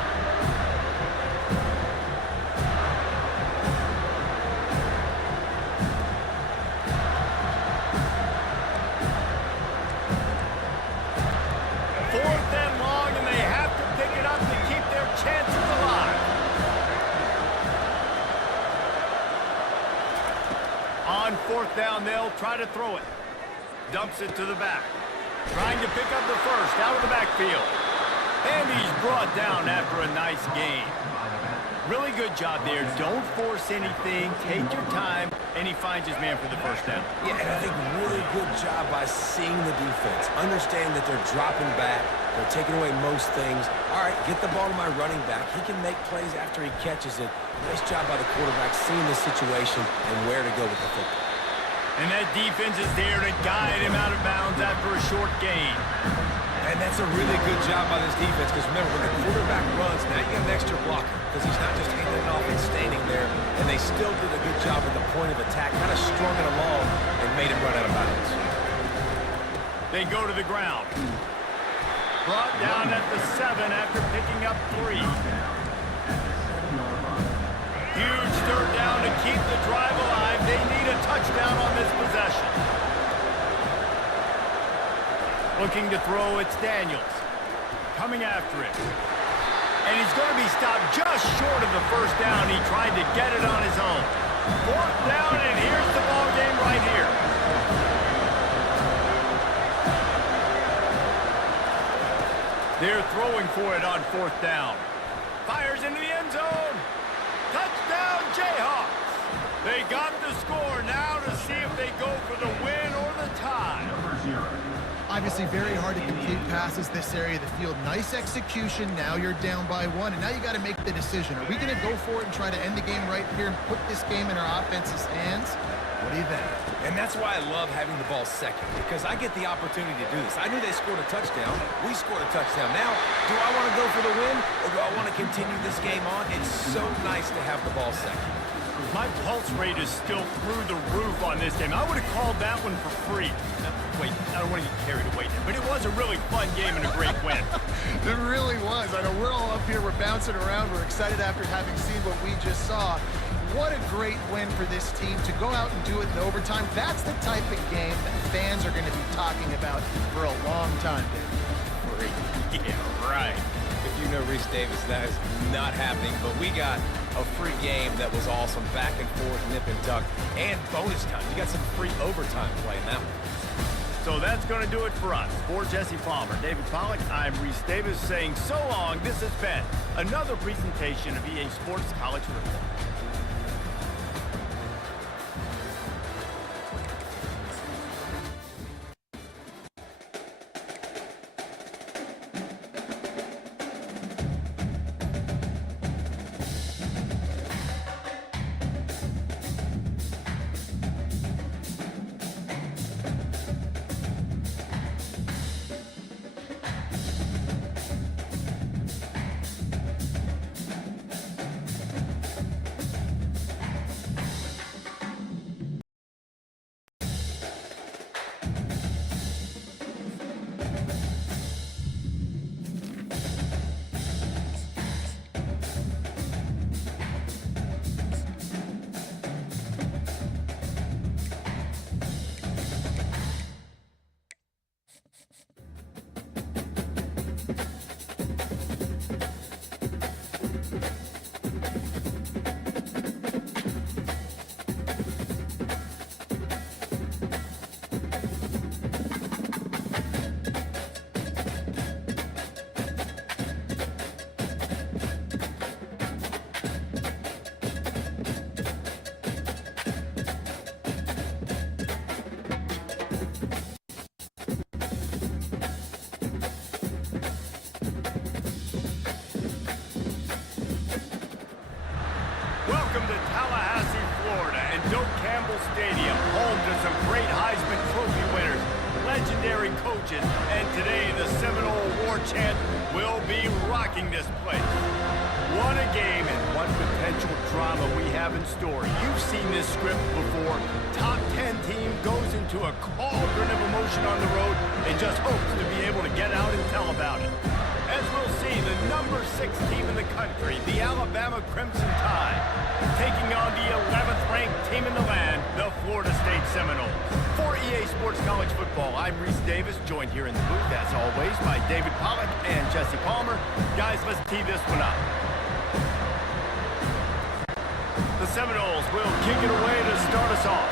Fourth and long, and they have to pick it up to keep their chances alive. On fourth down, they'll try to throw it. Dumps it to the back. Trying to pick up the first out of the backfield. And he's brought down after a nice gain. Really good job there. Don't force anything. Take your time. And he finds his man for the first down. Yeah, and I think really good job by seeing the defense. Understand that they're dropping back. They're taking away most things. All right, get the ball to my running back. He can make plays after he catches it. Nice job by the quarterback seeing the situation and where to go with the football. And that defense is there to guide him out of bounds after a short gain. And that's a really good job by this defense because remember, when the quarterback runs, now you got an extra blocker because he's not just handing it off and standing there. And they still did a good job at the point of attack, kind of strung it along and made him run out of bounds. They go to the ground. Brought down at the 7 after picking up 3. Huge third down to keep the drive alive. They need a touchdown on this possession. Looking to throw, it's Daniels. Coming after it. And he's going to be stopped just short of the first down. He tried to get it on his own. Fourth down, and here's the ball game right here. They're throwing for it on fourth down. Fires into the end zone. Touchdown, Jayhawks. They got the score now to see if they go for the win or the tie. Number 0. Obviously very hard to complete passes this area of the field. Nice execution. Now you're down by 1, and now you got to make the decision. Are we going to go for it and try to end the game right here and put this game in our offense's hands? What do you think? And that's why I love having the ball second, because I get the opportunity to do this. I knew they scored a touchdown. We scored a touchdown. Now, do I want to go for the win, or do I want to continue this game on? It's so nice to have the ball second. My pulse rate is still through the roof on this game. I would have called that one for free. Wait, I don't want to get carried away there, but it was a really fun game and a great win. It really was. I know we're all up here, we're bouncing around, we're excited after having seen what we just saw. What a great win for this team to go out and do it in overtime. That's the type of game that fans are going to be talking about for a long time, Dave. Yeah, right. If you know Reese Davis, that is not happening, but we got a free game that was awesome, back and forth, nip and tuck, and bonus time. You got some free overtime play in that one. So that's going to do it for us. For Jesse Palmer, David Pollack, I'm Reese Davis saying so long. This has been another presentation of EA Sports College Football. Welcome to Tallahassee, Florida, and Doak Campbell Stadium, home to some great Heisman Trophy winners, legendary coaches, and today the Seminole War Chant will be rocking this place. What a game and what potential drama we have in store. You've seen this script before. Top 10 team goes into a cauldron of emotion on the road and just hopes to be able to get out and tell about it. As we'll see, the number 6 team in the country, the Alabama Crimson Tide, taking on the 11th ranked team in the land, the Florida State Seminoles. For EA Sports College Football, I'm Reese Davis, joined here in the booth, as always, by David Pollack and Jesse Palmer. Guys, let's tee this one up. The Seminoles will kick it away to start us off.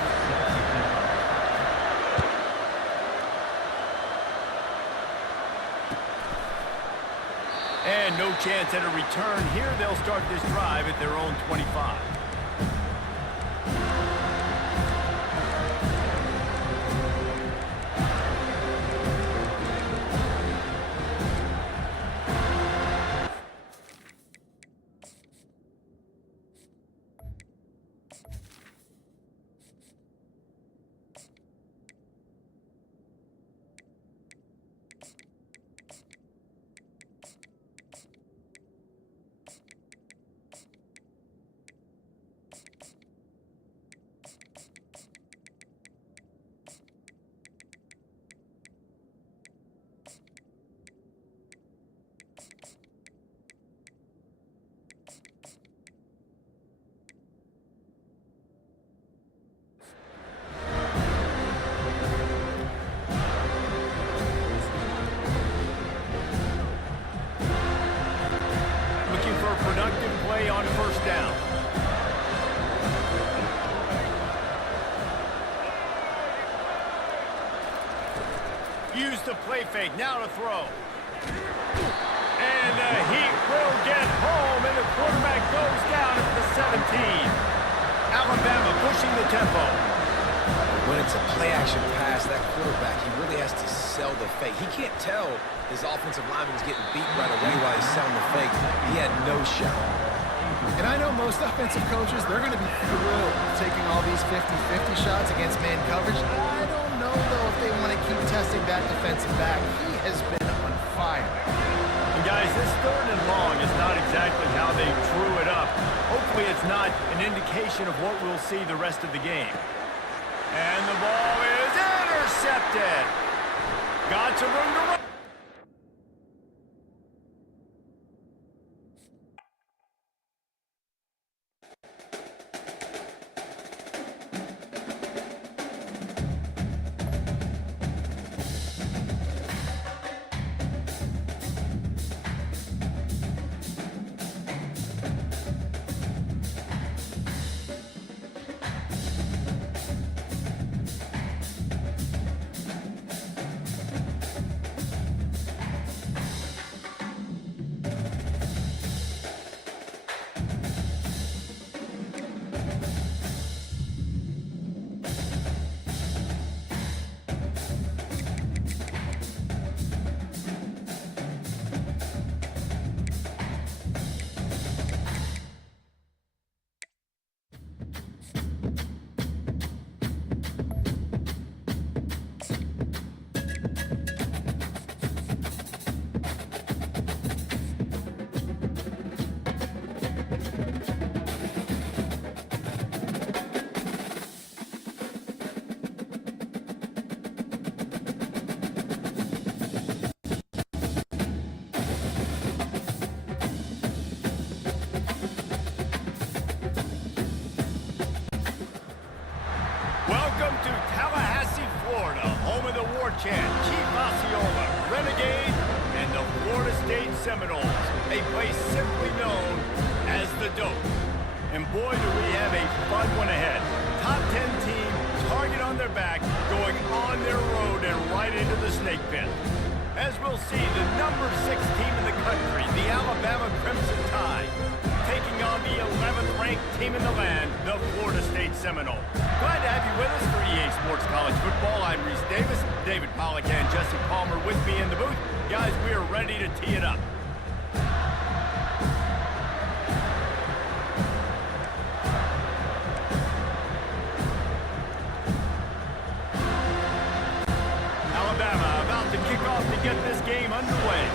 And no chance at a return here. They'll start this drive at their own 25. Productive play on first down. Use the play fake, now to throw. And the heat will get home, and the quarterback goes down at the 17. Alabama pushing the tempo. When it's a play-action pass, that quarterback, he really has to sell the fake. He can't tell his offensive lineman's getting beat right away while he's selling the fake. He had no shot. And I know most offensive coaches, they're going to be thrilled taking all these 50-50 shots against man coverage. I don't know, though, if they want to keep testing that defensive back. He has been on fire. And guys, this 3rd and long is not exactly how they drew it up. Hopefully it's not an indication of what we'll see the rest of the game. And the ball is intercepted. Got some room to run. Welcome to Tallahassee, Florida, home of the war chant, Chief Osceola, Renegade, and the Florida State Seminoles, a place simply known as the Dope. And boy, do we have a fun one ahead. Top 10 team, target on their back, going on their road and right into the snake pit. As we'll see, the number 6 team in the country, the Alabama Crimson Tide, taking on the 11th ranked team in the land, the Florida State Seminoles. Glad to have you with us for EA Sports College Football. I'm Reese Davis, David Pollack and Jesse Palmer with me in the booth. Guys, we are ready to tee it up. Alabama about to kick off to get this game underway.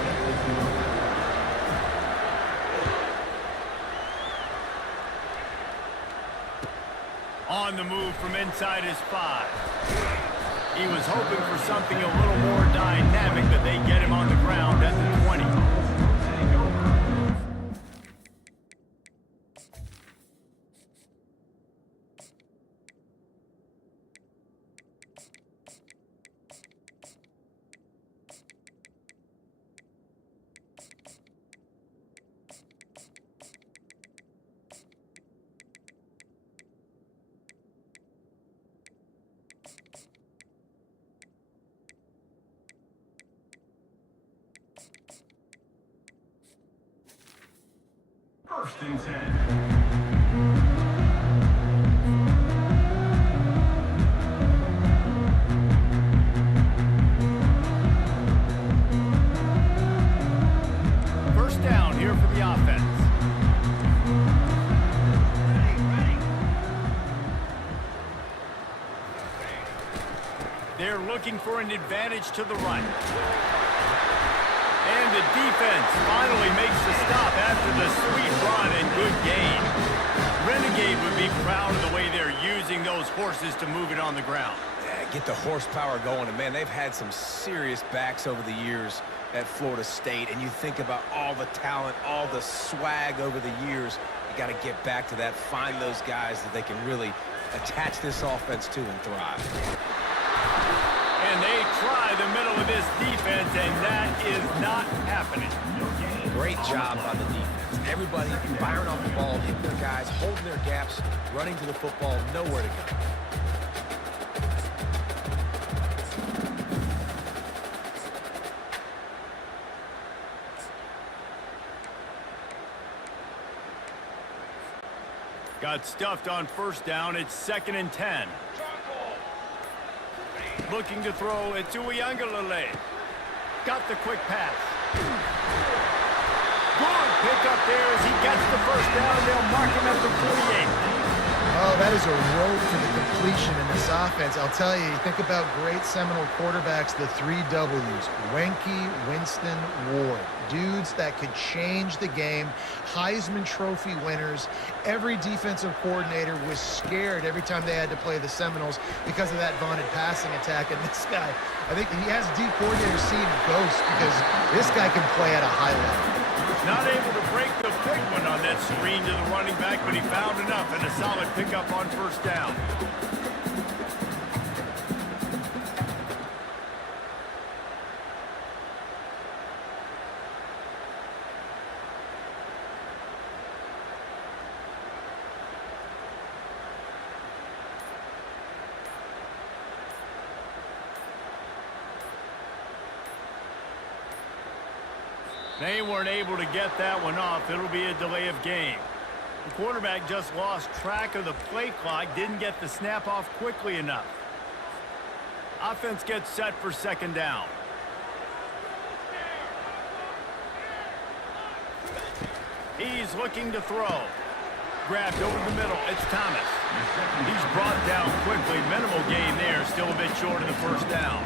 On the move from inside his 5. He was hoping for something a little more dynamic, but they get him on the ground at the 20. First and 10. First down here for the offense. They're looking for an advantage to the right. And the defense finally makes the stop after the sweet run and good gain. Renegade would be proud of the way they're using those horses to move it on the ground. Yeah, get the horsepower going. And, man, they've had some serious backs over the years at Florida State. And you think about all the talent, all the swag over the years. You got to get back to that, find those guys that they can really attach this offense to and thrive. And they try the middle of this defense, and that is not happening. Great job by the defense. Everybody firing off the ball, hitting their guys, holding their gaps, running to the football, nowhere to go. Got stuffed on first down. It's 2nd and 10. Looking to throw it to Uiagalelei. Got the quick pass. Good pick up there as he gets the first down. They'll mark him at the 48. Oh, that is a road to the completion in this offense. I'll tell you think about great Seminole quarterbacks, the 3 W's. Wenke, Winston, Ward. Dudes that could change the game. Heisman Trophy winners. Every defensive coordinator was scared every time they had to play the Seminoles because of that vaunted passing attack. And this guy, I think he has D coordinators seeing ghosts because this guy can play at a high level. Not able to break the big one on that screen to the running back, but he found enough and a solid pickup on first down. They weren't able to get that one off. It'll be a delay of game. The quarterback just lost track of the play clock, didn't get the snap off quickly enough. Offense gets set for 2nd down. He's looking to throw. Grabbed over the middle. It's Thomas. He's brought down quickly. Minimal gain there. Still a bit short of the first down.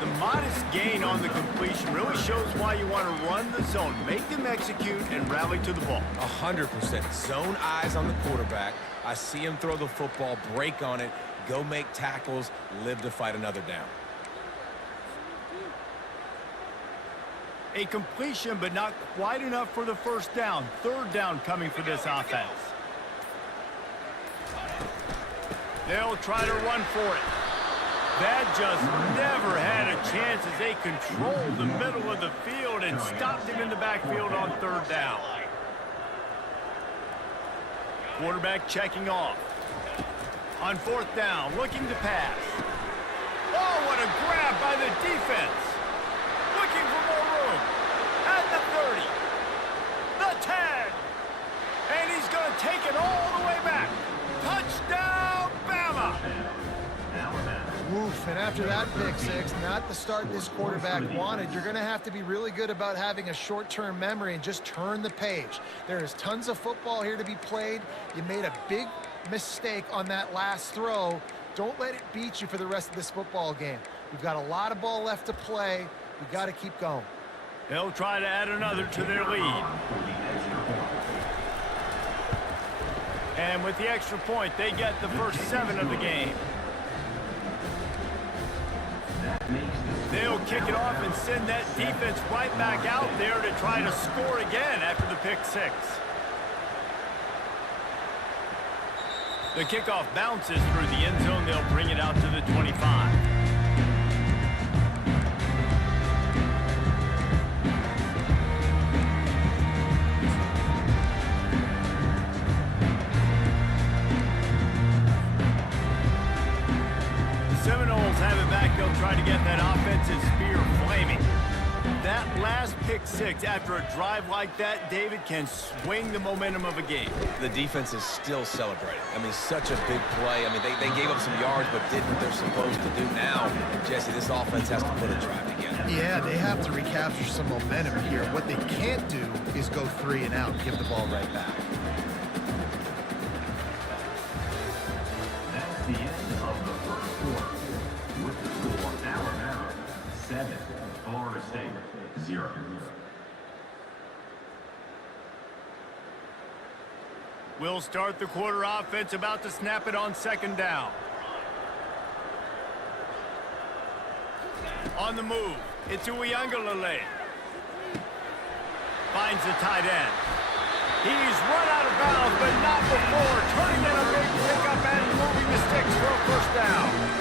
The modest gain on the completion really shows why you want to run the zone. Make them execute and rally to the ball. 100%. Zone eyes on the quarterback. I see him throw the football, break on it, go make tackles, live to fight another down. A completion, but not quite enough for the first down. 3rd down coming for this offense. They'll try to run for it. That just never had a chance as they controlled the middle of the field and stopped him in the backfield on 3rd down. Quarterback checking off. On 4th down, looking to pass. Oh, what a grab by the defense. Looking for more room. At the 30. The 10. And he's going to take it all the way back. Touchdown, Bama. Woof, and after that pick six, not the start this quarterback wanted. You're going to have to be really good about having a short-term memory and just turn the page. There is tons of football here to be played. You made a big mistake on that last throw. Don't let it beat you for the rest of this football game. We've got a lot of ball left to play. We've got to keep going. They'll try to add another to their lead. And with the extra point, they get the first 7 of the game. They'll kick it off and send that defense right back out there to try to score again after the pick 6. The kickoff bounces through the end zone. They'll bring it out to the 25. Seminoles have it back. They'll try to get that offensive spear flaming. That last pick 6 after a drive like that, David, can swing the momentum of a game. The defense is still celebrating. I mean, such a big play. I mean, they gave up some yards, but did what they're supposed to do. Now, Jesse, this offense has to put a drive together. Yeah, they have to recapture some momentum here. What they can't do is go 3 and out and give the ball right back. That's the end of the first quarter. With the score, Alabama 7, Florida State 0. We'll start the quarter offense, about to snap it on 2nd down. On the move, it's Uiagalelei. Finds the tight end. He's run out of bounds, but not before. Turning in a big pickup and moving the sticks for a first down.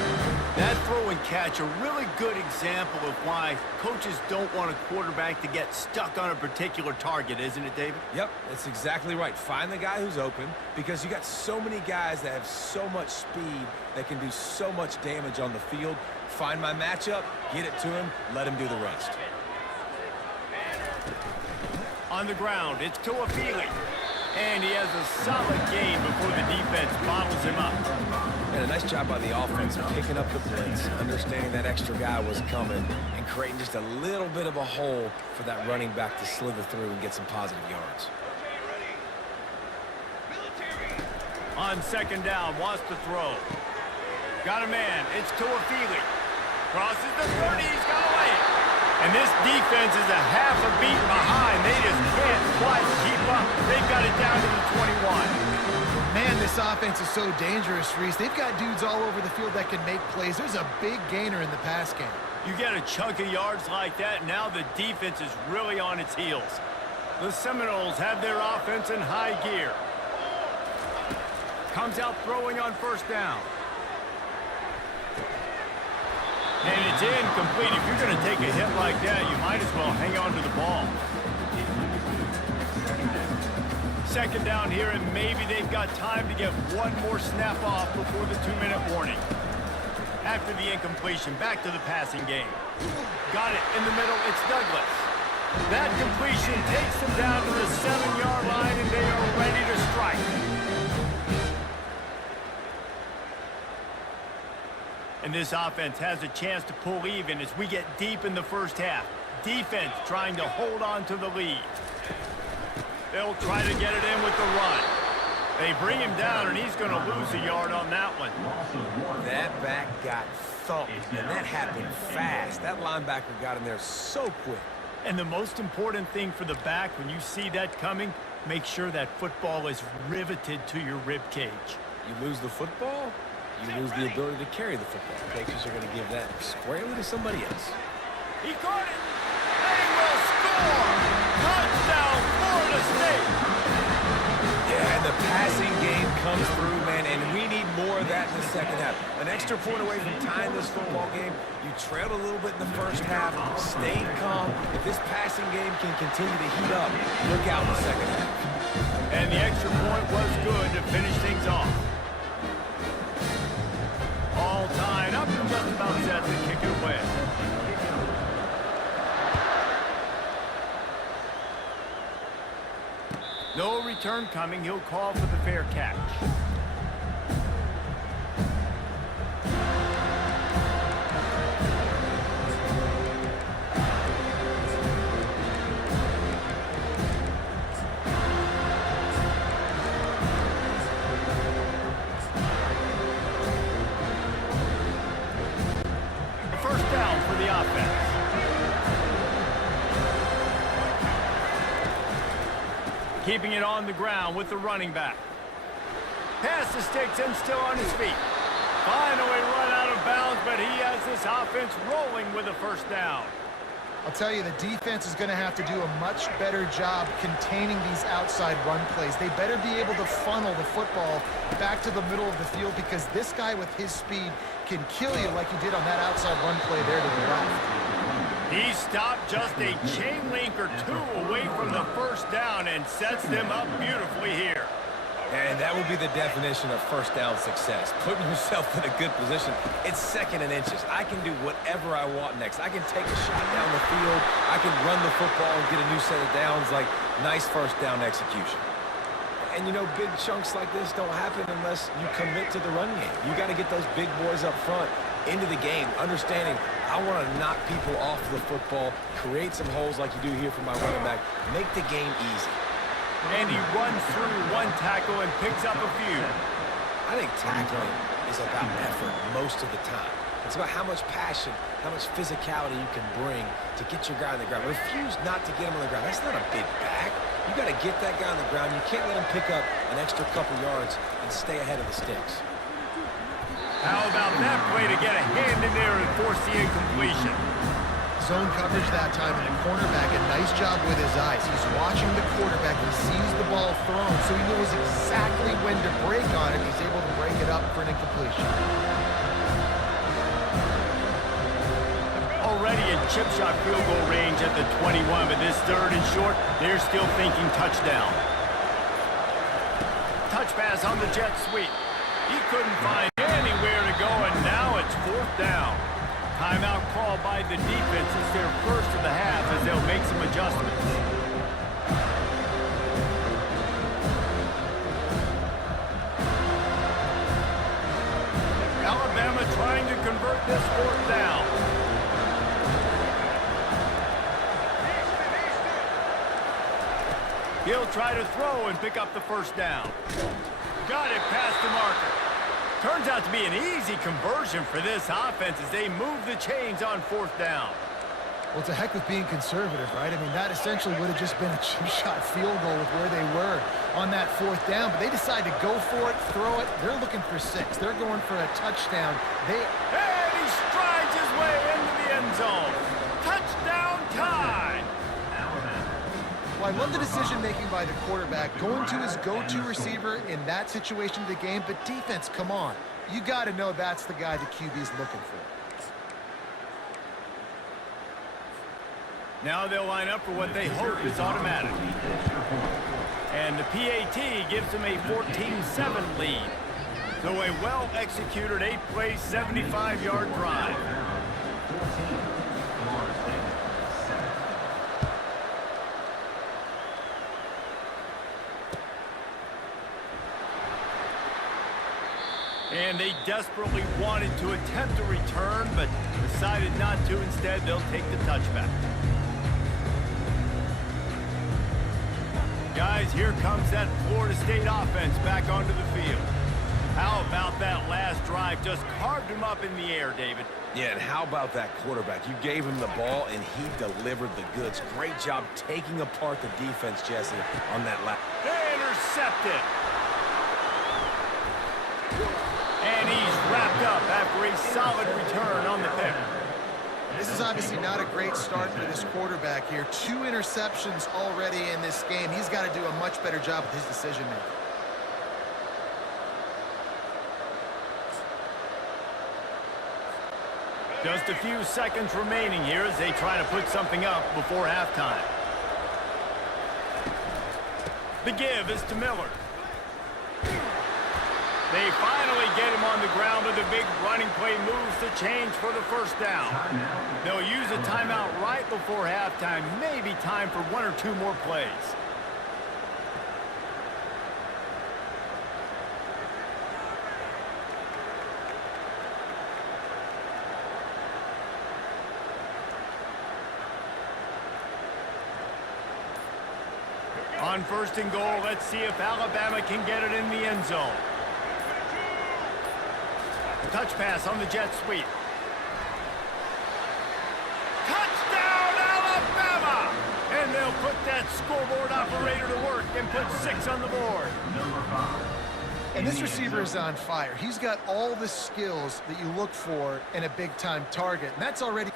That throw and catch, a really good example of why coaches don't want a quarterback to get stuck on a particular target, isn't it, David? Yep, that's exactly right. Find the guy who's open, because you got so many guys that have so much speed that can do so much damage on the field. Find my matchup, get it to him, let him do the rest. On the ground, it's Tuafili. And he has a solid gain before the defense bottles him up. And a nice job by the offense picking up the blitz, understanding that extra guy was coming, and creating just a little bit of a hole for that running back to slither through and get some positive yards. On second down, wants to throw. Got a man. It's Tuafili. Crosses the 30. He's got away. And this defense is a half a beat behind. They just can't quite keep up. They've got it down to the 21. Man, this offense is so dangerous, Reese. They've got dudes all over the field that can make plays. There's a big gainer in the pass game. You get a chunk of yards like that, now the defense is really on its heels. The Seminoles have their offense in high gear. Comes out throwing on first down. And it's incomplete. If you're going to take a hit like that, you might as well hang on to the ball. Second down here, and maybe they've got time to get one more snap off before the 2-minute warning. After the incompletion, back to the passing game. Got it in the middle. It's Douglas. That completion takes them down to the 7-yard line, and they are ready to strike. And this offense has a chance to pull even as we get deep in the first half. Defense trying to hold on to the lead. They'll try to get it in with the run. They bring him down, and he's going to lose a yard on that one. That back got thumped, and that happened fast. That linebacker got in there so quick. And the most important thing for the back, when you see that coming, make sure that football is riveted to your rib cage. You lose the football, you lose the ability to carry the football. Coaches are going to give that squarely to somebody else. He caught it. They will score. Touchdown, Florida State. Yeah, and the passing game comes through, man, and we need more of that in the second half. An extra point away from tying this football game. You trailed a little bit in the first half, stayed calm. If this passing game can continue to heat up, look out in the second half. And the extra point was good to finish things off. All tied up and just about set to kick it away. No return coming. He'll call for the fair catch. First down for the offense. Keeping it on the ground with the running back. Pass the sticks and still on his feet. Finally run out of bounds, but he has this offense rolling with a first down. I'll tell you, the defense is going to have to do a much better job containing these outside run plays. They better be able to funnel the football back to the middle of the field because this guy with his speed can kill you like he did on that outside run play there to the left. He stopped just a chain link or two away from the first down and sets them up beautifully here. And that would be the definition of first down success. Putting yourself in a good position. It's second and inches. I can do whatever I want next. I can take a shot down the field. I can run the football and get a new set of downs. Like, nice first down execution. And, you know, big chunks like this don't happen unless you commit to the run game. You got to get those big boys up front into the game, understanding I want to knock people off the football, create some holes like you do here for my running back, make the game easy. And he runs through one tackle and picks up a few. I think tackling is about effort most of the time. It's about how much passion, how much physicality you can bring to get your guy on the ground. Refuse not to get him on the ground. That's not a big back. You got to get that guy on the ground. You can't let him pick up an extra couple yards and stay ahead of the sticks. How about that play to get a hand in there and force the incompletion? Zone coverage that time, and the cornerback, a nice job with his eyes. He's watching the quarterback. He sees the ball thrown, so he knows exactly when to break on it. He's able to break it up for an incompletion. Already in chip shot field goal range at the 21, but this third and short, they're still thinking touchdown. Touch pass on the jet sweep. He couldn't find anywhere to go, and now it's fourth down. Timeout called by the defense. It's their first of the half as they'll make some adjustments. He'll try to throw and pick up the first down. Got it past the marker. Turns out to be an easy conversion for this offense as they move the chains on fourth down. Well, it's a heck of being conservative, right? I mean, that essentially would have just been a chip-shot field goal with where they were on that fourth down, but they decided to go for it, throw it. They're looking for 6. They're going for a touchdown. And he strides his way into the end zone. Touchdown time! Well, I love the decision-making by the quarterback, going to his go-to receiver in that situation of the game, but defense, come on. You got to know that's the guy the QB's looking for. Now they'll line up for what they hope is automatic. And the PAT gives them a 14-7 lead. So a well-executed 8-play, 75-yard drive. And they desperately wanted to attempt a return, but decided not to. Instead, they'll take the touchback. Guys, here comes that Florida State offense back onto the field. How about that last drive? Just carved him up in the air, David. Yeah, and how about that quarterback? You gave him the ball, and he delivered the goods. Great job taking apart the defense, Jesse, on that last. Intercepted. And he's wrapped up after a solid return on the pick. This is obviously not a great start for this quarterback here. 2 interceptions already in this game. He's got to do a much better job with his decision-making. Just a few seconds remaining here as they try to put something up before halftime. The give is to Miller. They finally get him on the ground, but the big running play moves the chains for the first down. They'll use a timeout right before halftime. Maybe time for 1 or 2 more plays. On 1st and goal, let's see if Alabama can get it in the end zone. Touch pass on the jet sweep. Touchdown, Alabama! And they'll put that scoreboard operator to work and put 6 on the board. And this receiver is on fire. He's got all the skills that you look for in a big-time target, and that's already...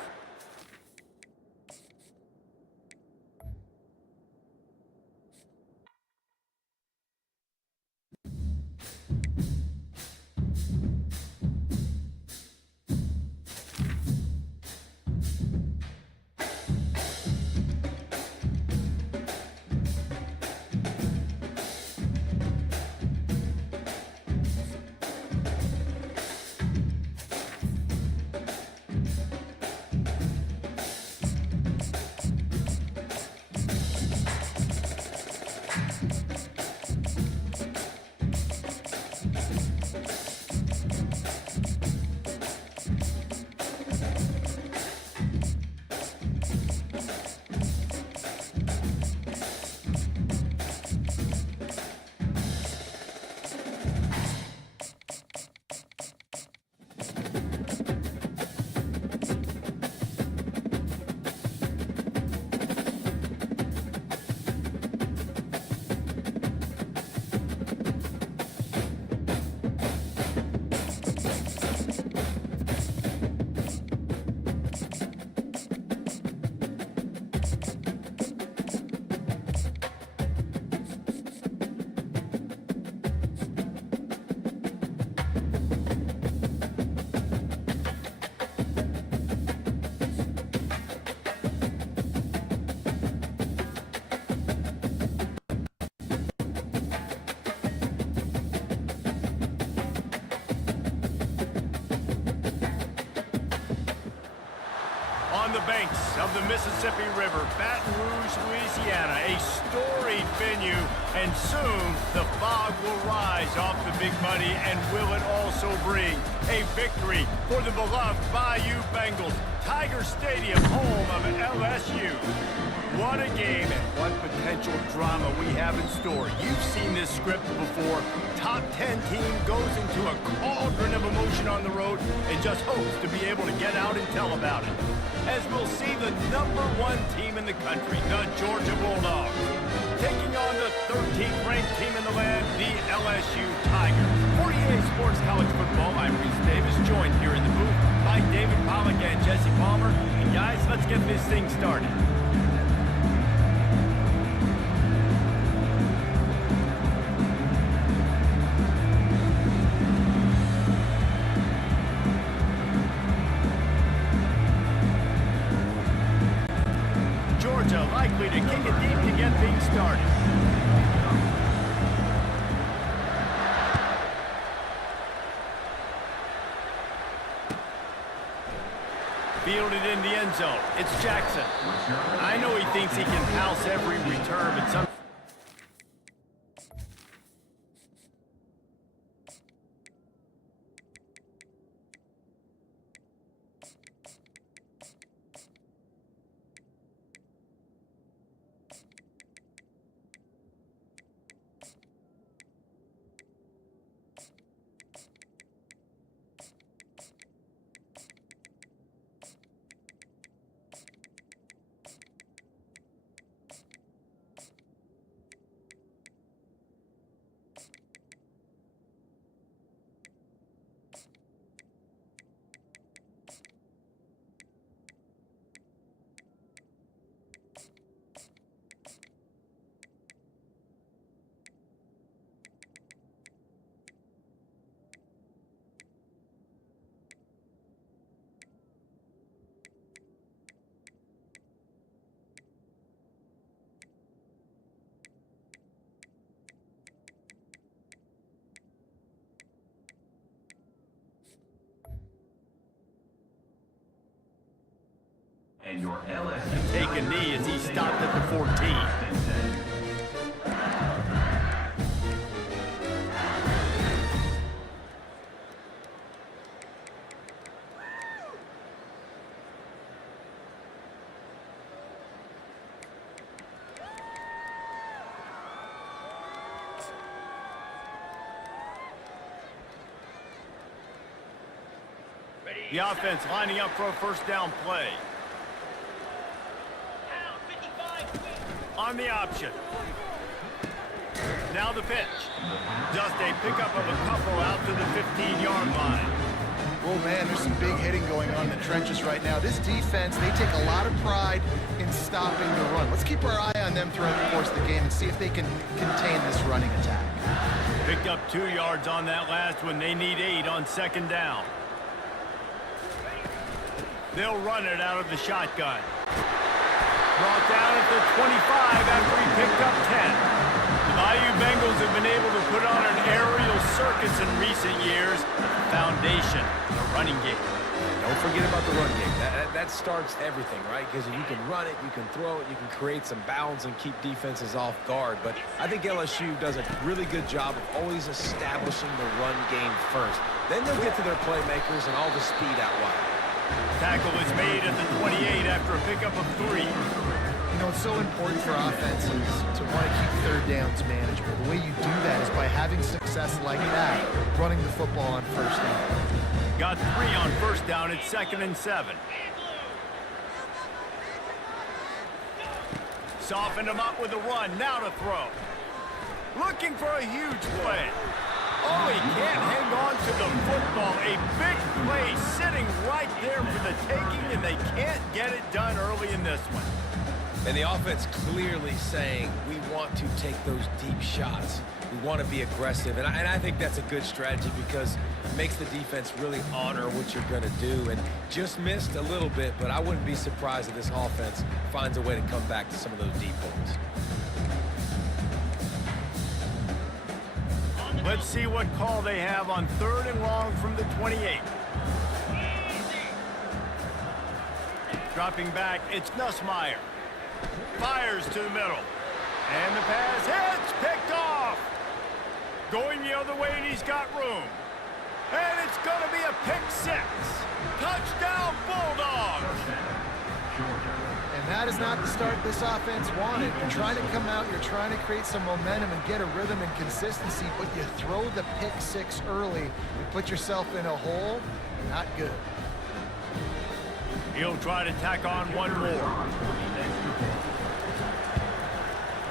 On the banks of the Mississippi River, Baton Rouge, Louisiana. Louisiana, a storied venue, and soon the fog will rise off the Big Muddy, and will it also bring a victory for the beloved Bayou Bengals. Tiger Stadium, home of LSU. What a game and what potential drama we have in store. You've seen this script before. Top 10 team goes into a cauldron of emotion on the road and just hopes to be able to get out and tell about it. As we'll see the #1 team in the country, the Georgia Bulldogs, taking on the 13th ranked team in the land, the LSU Tigers. For EA Sports College Football, I'm Reese Davis, joined here in the booth by David Pollack and Jesse Palmer. And guys, let's get this thing started. Georgia likely to kick it deep to get things started. Fielded in the end zone. It's Jackson. I know he thinks he can house every return, but some... And your LSU Take a knee as he stopped at the 14. The offense lining up for a first down play. On the option. Now the pitch. Just a pickup of a couple out to the 15-yard line. Oh, man, there's some big hitting going on in the trenches right now. This defense, they take a lot of pride in stopping the run. Let's keep our eye on them throughout the course of the game and see if they can contain this running attack. Picked up 2 yards on that last one. They need 8 on second down. They'll run it out of the shotgun. Brought down at the 25 after he picked up 10. The Bayou Bengals have been able to put on an aerial circus in recent years. Foundation, the running game. Don't forget about the run game. That starts everything, right? Because if you can run it, you can throw it, you can create some balance and keep defenses off guard. But I think LSU does a really good job of always establishing the run game first. Then they'll get to their playmakers and all the speed out wide. Tackle is made at the 28 after a pickup of 3. You know, it's so important for offenses to want to keep third downs manageable. The way you do that is by having success like that, running the football on first down. Got 3 on first down. It's 2nd and 7. Softened him up with a run. Now to throw. Looking for a huge play. Oh, he can't hang on to the football. A big play sitting right there for the taking, and they can't get it done early in this one. And the offense clearly saying, we want to take those deep shots. We want to be aggressive. And I think that's a good strategy because it makes the defense really honor what you're going to do. And just missed a little bit, but I wouldn't be surprised if this offense finds a way to come back to some of those deep holes. Let's see what call they have on 3rd and long from the 28. Dropping back, it's Nussmeier. Fires to the middle. And the pass hits, picked off. Going the other way, and he's got room. And it's going to be a pick six. Touchdown, Bulldogs. And that is not the start this offense wanted. You're trying to come out, you're trying to create some momentum and get a rhythm and consistency, but you throw the pick six early, you put yourself in a hole, not good. He'll try to tack on one more.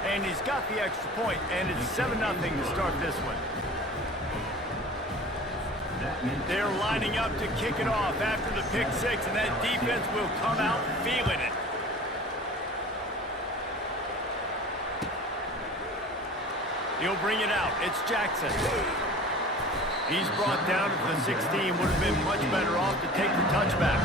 And he's got the extra point, and it's 7-0 to start this one. They're lining up to kick it off after the pick six, and that defense will come out feeling it. He'll bring it out. It's Jackson. He's brought down at the 16. Would have been much better off to take the touchback.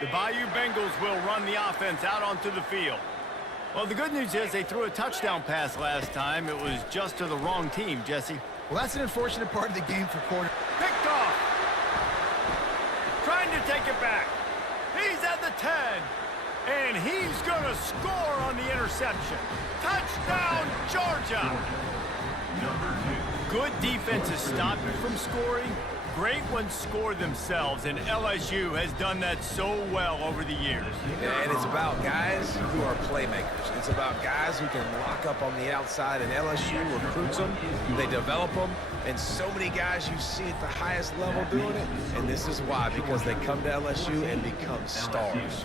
The Bayou Bengals will run the offense out onto the field. Well, the good news is they threw a touchdown pass last time. It was just to the wrong team, Jesse. Well, that's an unfortunate part of the game for quarter. Picked off. Trying to take it back. He's at the 10. And he's going to score on the interception. Touchdown, Georgia. Good defenses stop you from scoring. Great ones score themselves, and LSU has done that so well over the years. And it's about guys who are playmakers. It's about guys who can lock up on the outside, and LSU recruits them, they develop them, and so many guys you see at the highest level doing it, and this is why, because they come to LSU and become stars.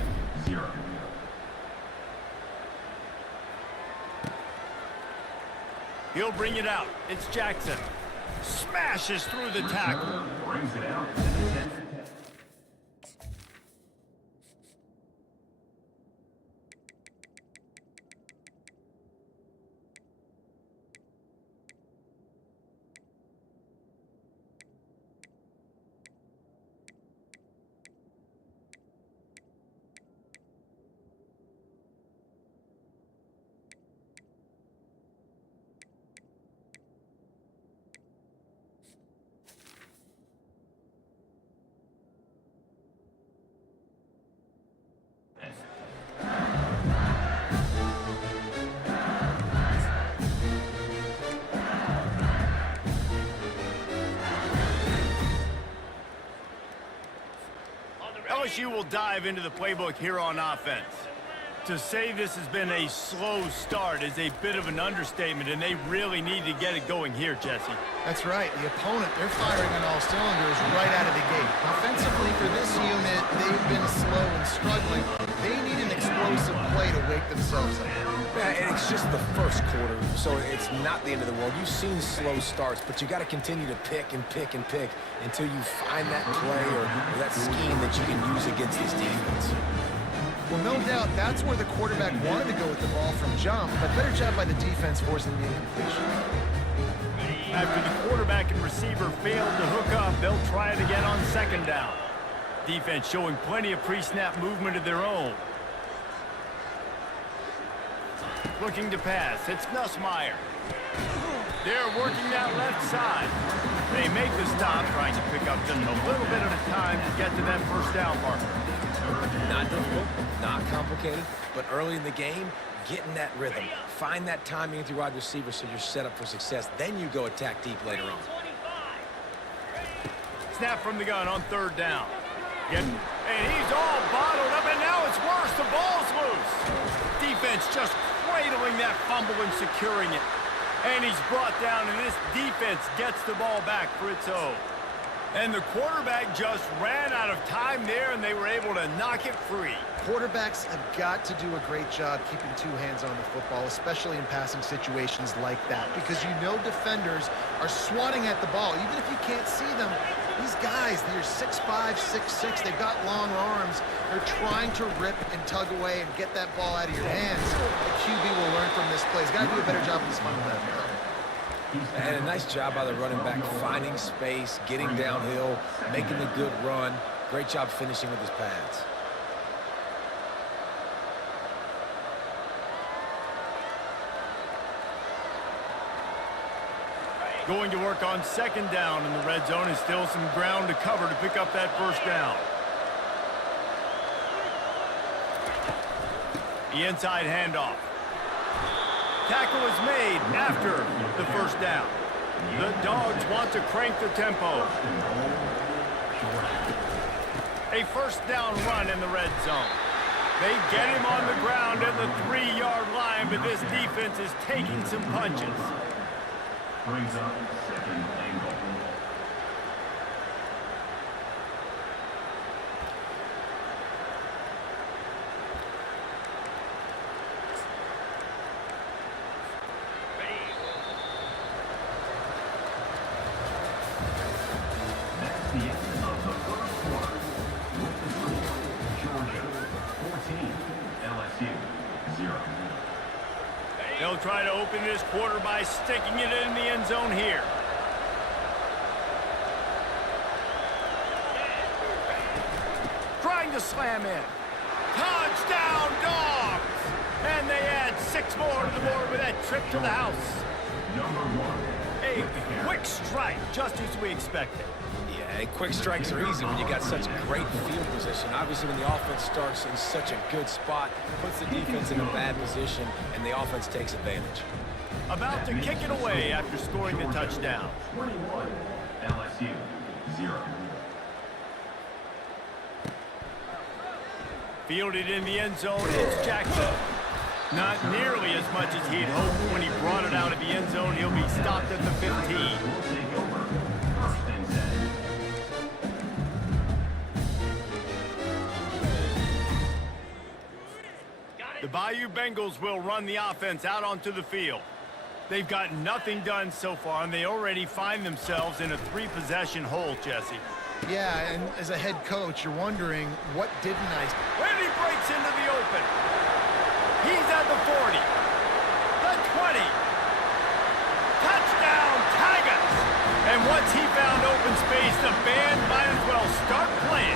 He'll bring it out. It's Jackson. Smashes through the tackle. Brings it out at the 10. LSU will dive into the playbook here on offense. To say this has been a slow start is a bit of an understatement, and they really need to get it going here, Jesse. That's right. The opponent, they're firing on all cylinders right out of the gate. Offensively, for this unit, they've been slow and struggling. They need an explosive play to wake themselves up. Yeah, and it's just the first quarter, so it's not the end of the world. You've seen slow starts, but you got to continue to pick and pick and pick until you find that play or that scheme that you can use against this defense. Well, no doubt that's where the quarterback wanted to go with the ball from jump, but better job by the defense forcing the incompletion. After the quarterback and receiver failed to hook up, they'll try it again on second down. Defense showing plenty of pre-snap movement of their own. Looking to pass. It's Nussmeier. They're working that left side. They make the stop, trying to pick up just a little bit at a time to get to that first down marker. Not difficult, not complicated, but early in the game, get in that rhythm. Find that timing with your wide receiver so you're set up for success. Then you go attack deep later on. Snap from the gun on third down. And he's all bottled up, and now it's worse. The ball's loose. Defense just cradling that fumble and securing it. And he's brought down, and this defense gets the ball back for its own. And the quarterback just ran out of time there, and they were able to knock it free. Quarterbacks have got to do a great job keeping two hands on the football, especially in passing situations like that, because you know defenders are swatting at the ball. Even if you can't see them, these guys, they're 6'5", 6'6", they've got long arms. They're trying to rip and tug away and get that ball out of your hands. The QB will learn from this play. He's got to do a better job of this fundamental. And a nice job by the running back, finding space, getting downhill, making a good run. Great job finishing with his pads. Going to work on second down in the red zone, and still some ground to cover to pick up that first down. The inside handoff. Tackle is made after the first down. The Dogs want to crank the tempo. A first down run in the red zone. They get him on the ground at the 3-yard line, but this defense is taking some punches. Brings up second and goal. That's the end of the first quarter. With the score, Georgia 14, LSU 0. They'll try to open this quarter by sticking it in the end zone here. Trying to slam in. Touchdown, Dogs! And they add 6 more to the board with that trip to the house. Number 1. A quick strike, just as we expected. Yeah, quick strikes are easy when you got such great field position. Obviously, when the offense starts in such a good spot, puts the defense in a bad position, and the offense takes advantage. About to kick it away after scoring the touchdown. 21, LSU 0. Fielded in the end zone, it's Jackson. Not nearly as much as he'd hoped when he brought it out of the end zone. He'll be stopped at the 15. Will take over. First and 10. The Bayou Bengals will run the offense out onto the field. They've got nothing done so far, and they already find themselves in a 3-possession hole, Jesse. Yeah, and as a head coach, you're wondering, what didn't I... When he breaks into the open, he's at the 40, the 20. Touchdown, Tigers! And once he found open space, the band might as well start playing.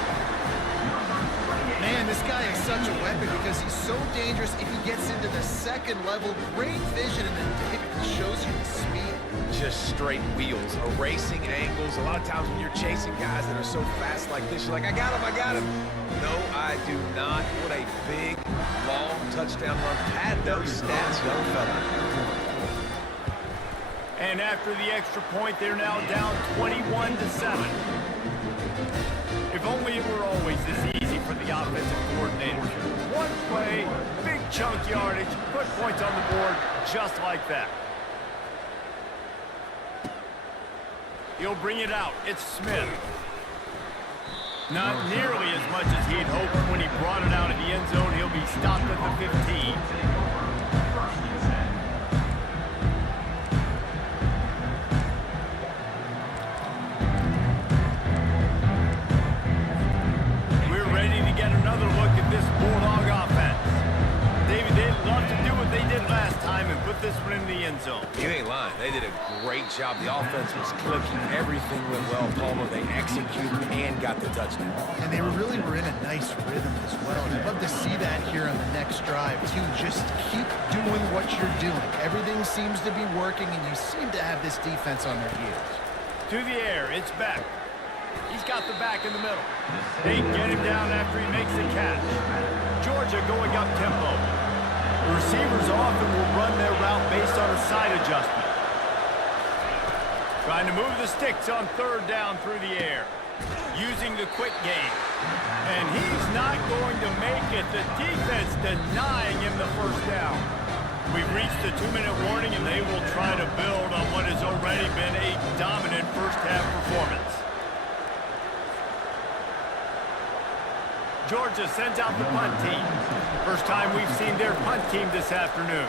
Man, this guy is such a weapon because he's so dangerous if he gets into the second level. Great vision, and then David shows you the speed. Just straight wheels, erasing angles. A lot of times when you're chasing guys that are so fast like this, you're like, I got him. No, I do not. What a big, long touchdown run. Pad those stats, young fella. And after the extra point, they're now down 21-7. If only it were always this easy for the offensive coordinator. One play, big chunk yardage, put points on the board just like that. He'll bring it out. It's Smith. Not nearly as much as he'd hoped when he brought it out of the end zone. He'll be stopped at the 15. We're ready to get another look at this Bulldog offense. David, they'd love to do what they did last time and put this one in the end zone. You ain't lying. They did a great job. The offense was clicking. Everything went well, Palmer. They executed and got the touchdown. And they really were in a nice rhythm as well. And I'd love to see that here on the next drive, too. Just keep doing what you're doing. Everything seems to be working, and you seem to have this defense on their heels. To the air, it's Beck. He's got the back in the middle. They get him down after he makes the catch. Georgia going up tempo. The receivers often will run their route based on a side adjustment. Trying to move the sticks on third down through the air. Using the quick game. And he's not going to make it. The defense denying him the first down. We've reached the 2-minute warning, and they will try to build on what has already been a dominant first-half performance. Georgia sends out the punt team. First time we've seen their punt team this afternoon.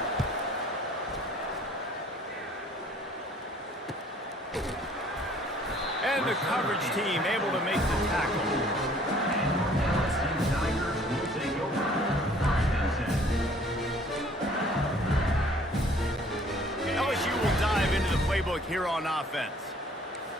And the coverage team able to make the tackle. LSU will dive into the playbook here on offense.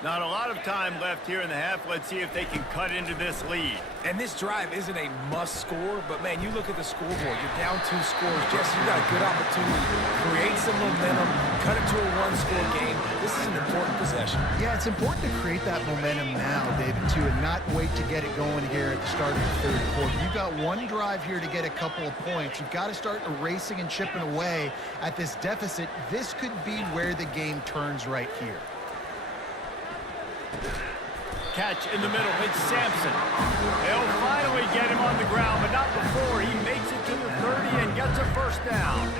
Not a lot of time left here in the half. Let's see if they can cut into this lead. And this drive isn't a must score, but man, you look at the scoreboard, you're down 2 scores. Jesse, you got a good opportunity to create some momentum, cut it to a one-score game. This is an important possession. Yeah, it's important to create that momentum now, David, too, and not wait to get it going here at the start of the third quarter. You've got one drive here to get a couple of points. You've got to start erasing and chipping away at this deficit. This could be where the game turns right here. Catch in the middle. It's Sampson. They'll finally get him on the ground, but not before he makes it to the 30 and gets a first down.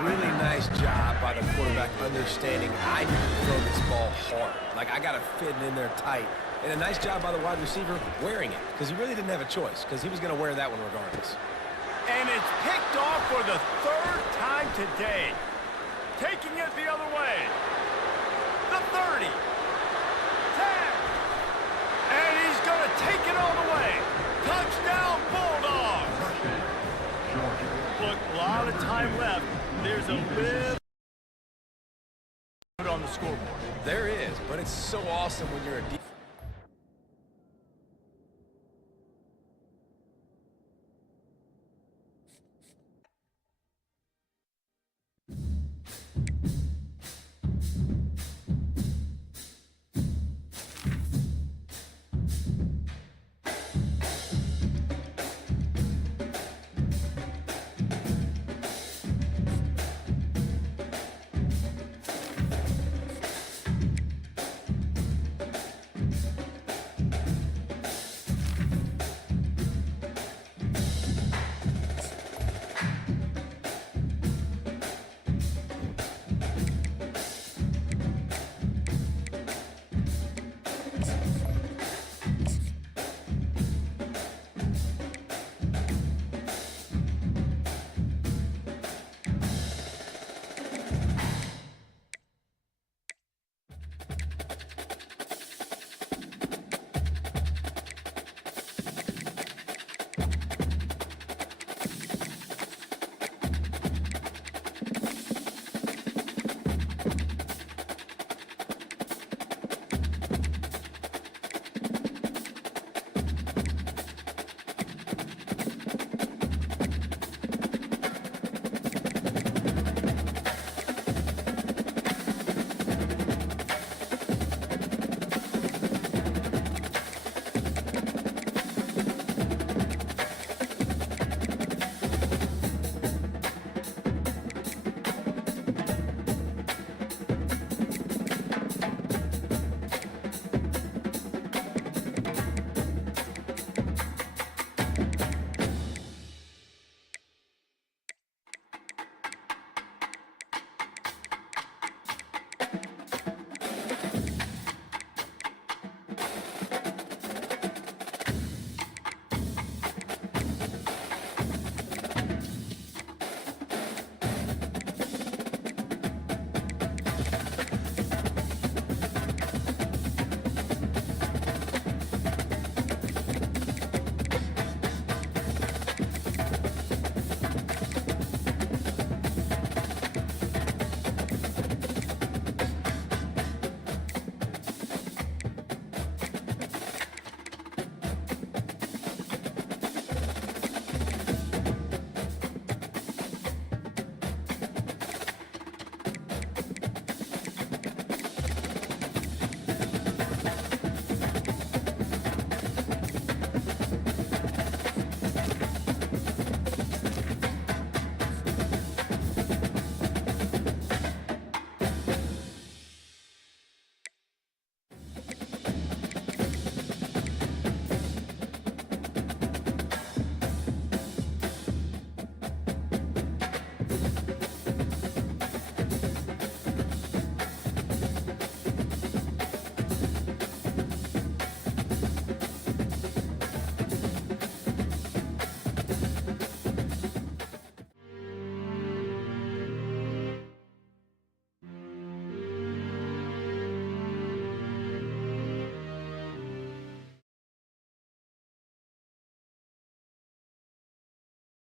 Really nice job by the quarterback understanding I need to throw this ball hard. Like, I got to fit it in there tight. And a nice job by the wide receiver wearing it, because he really didn't have a choice, because he was going to wear that one regardless. And it's picked off for the third time today. Taking it the other way. The 30. 10. And he's going to take it all the way. Touchdown, Bulldogs. Look, a lot of time left. There's a little on the scoreboard. There is, but it's so awesome when you're a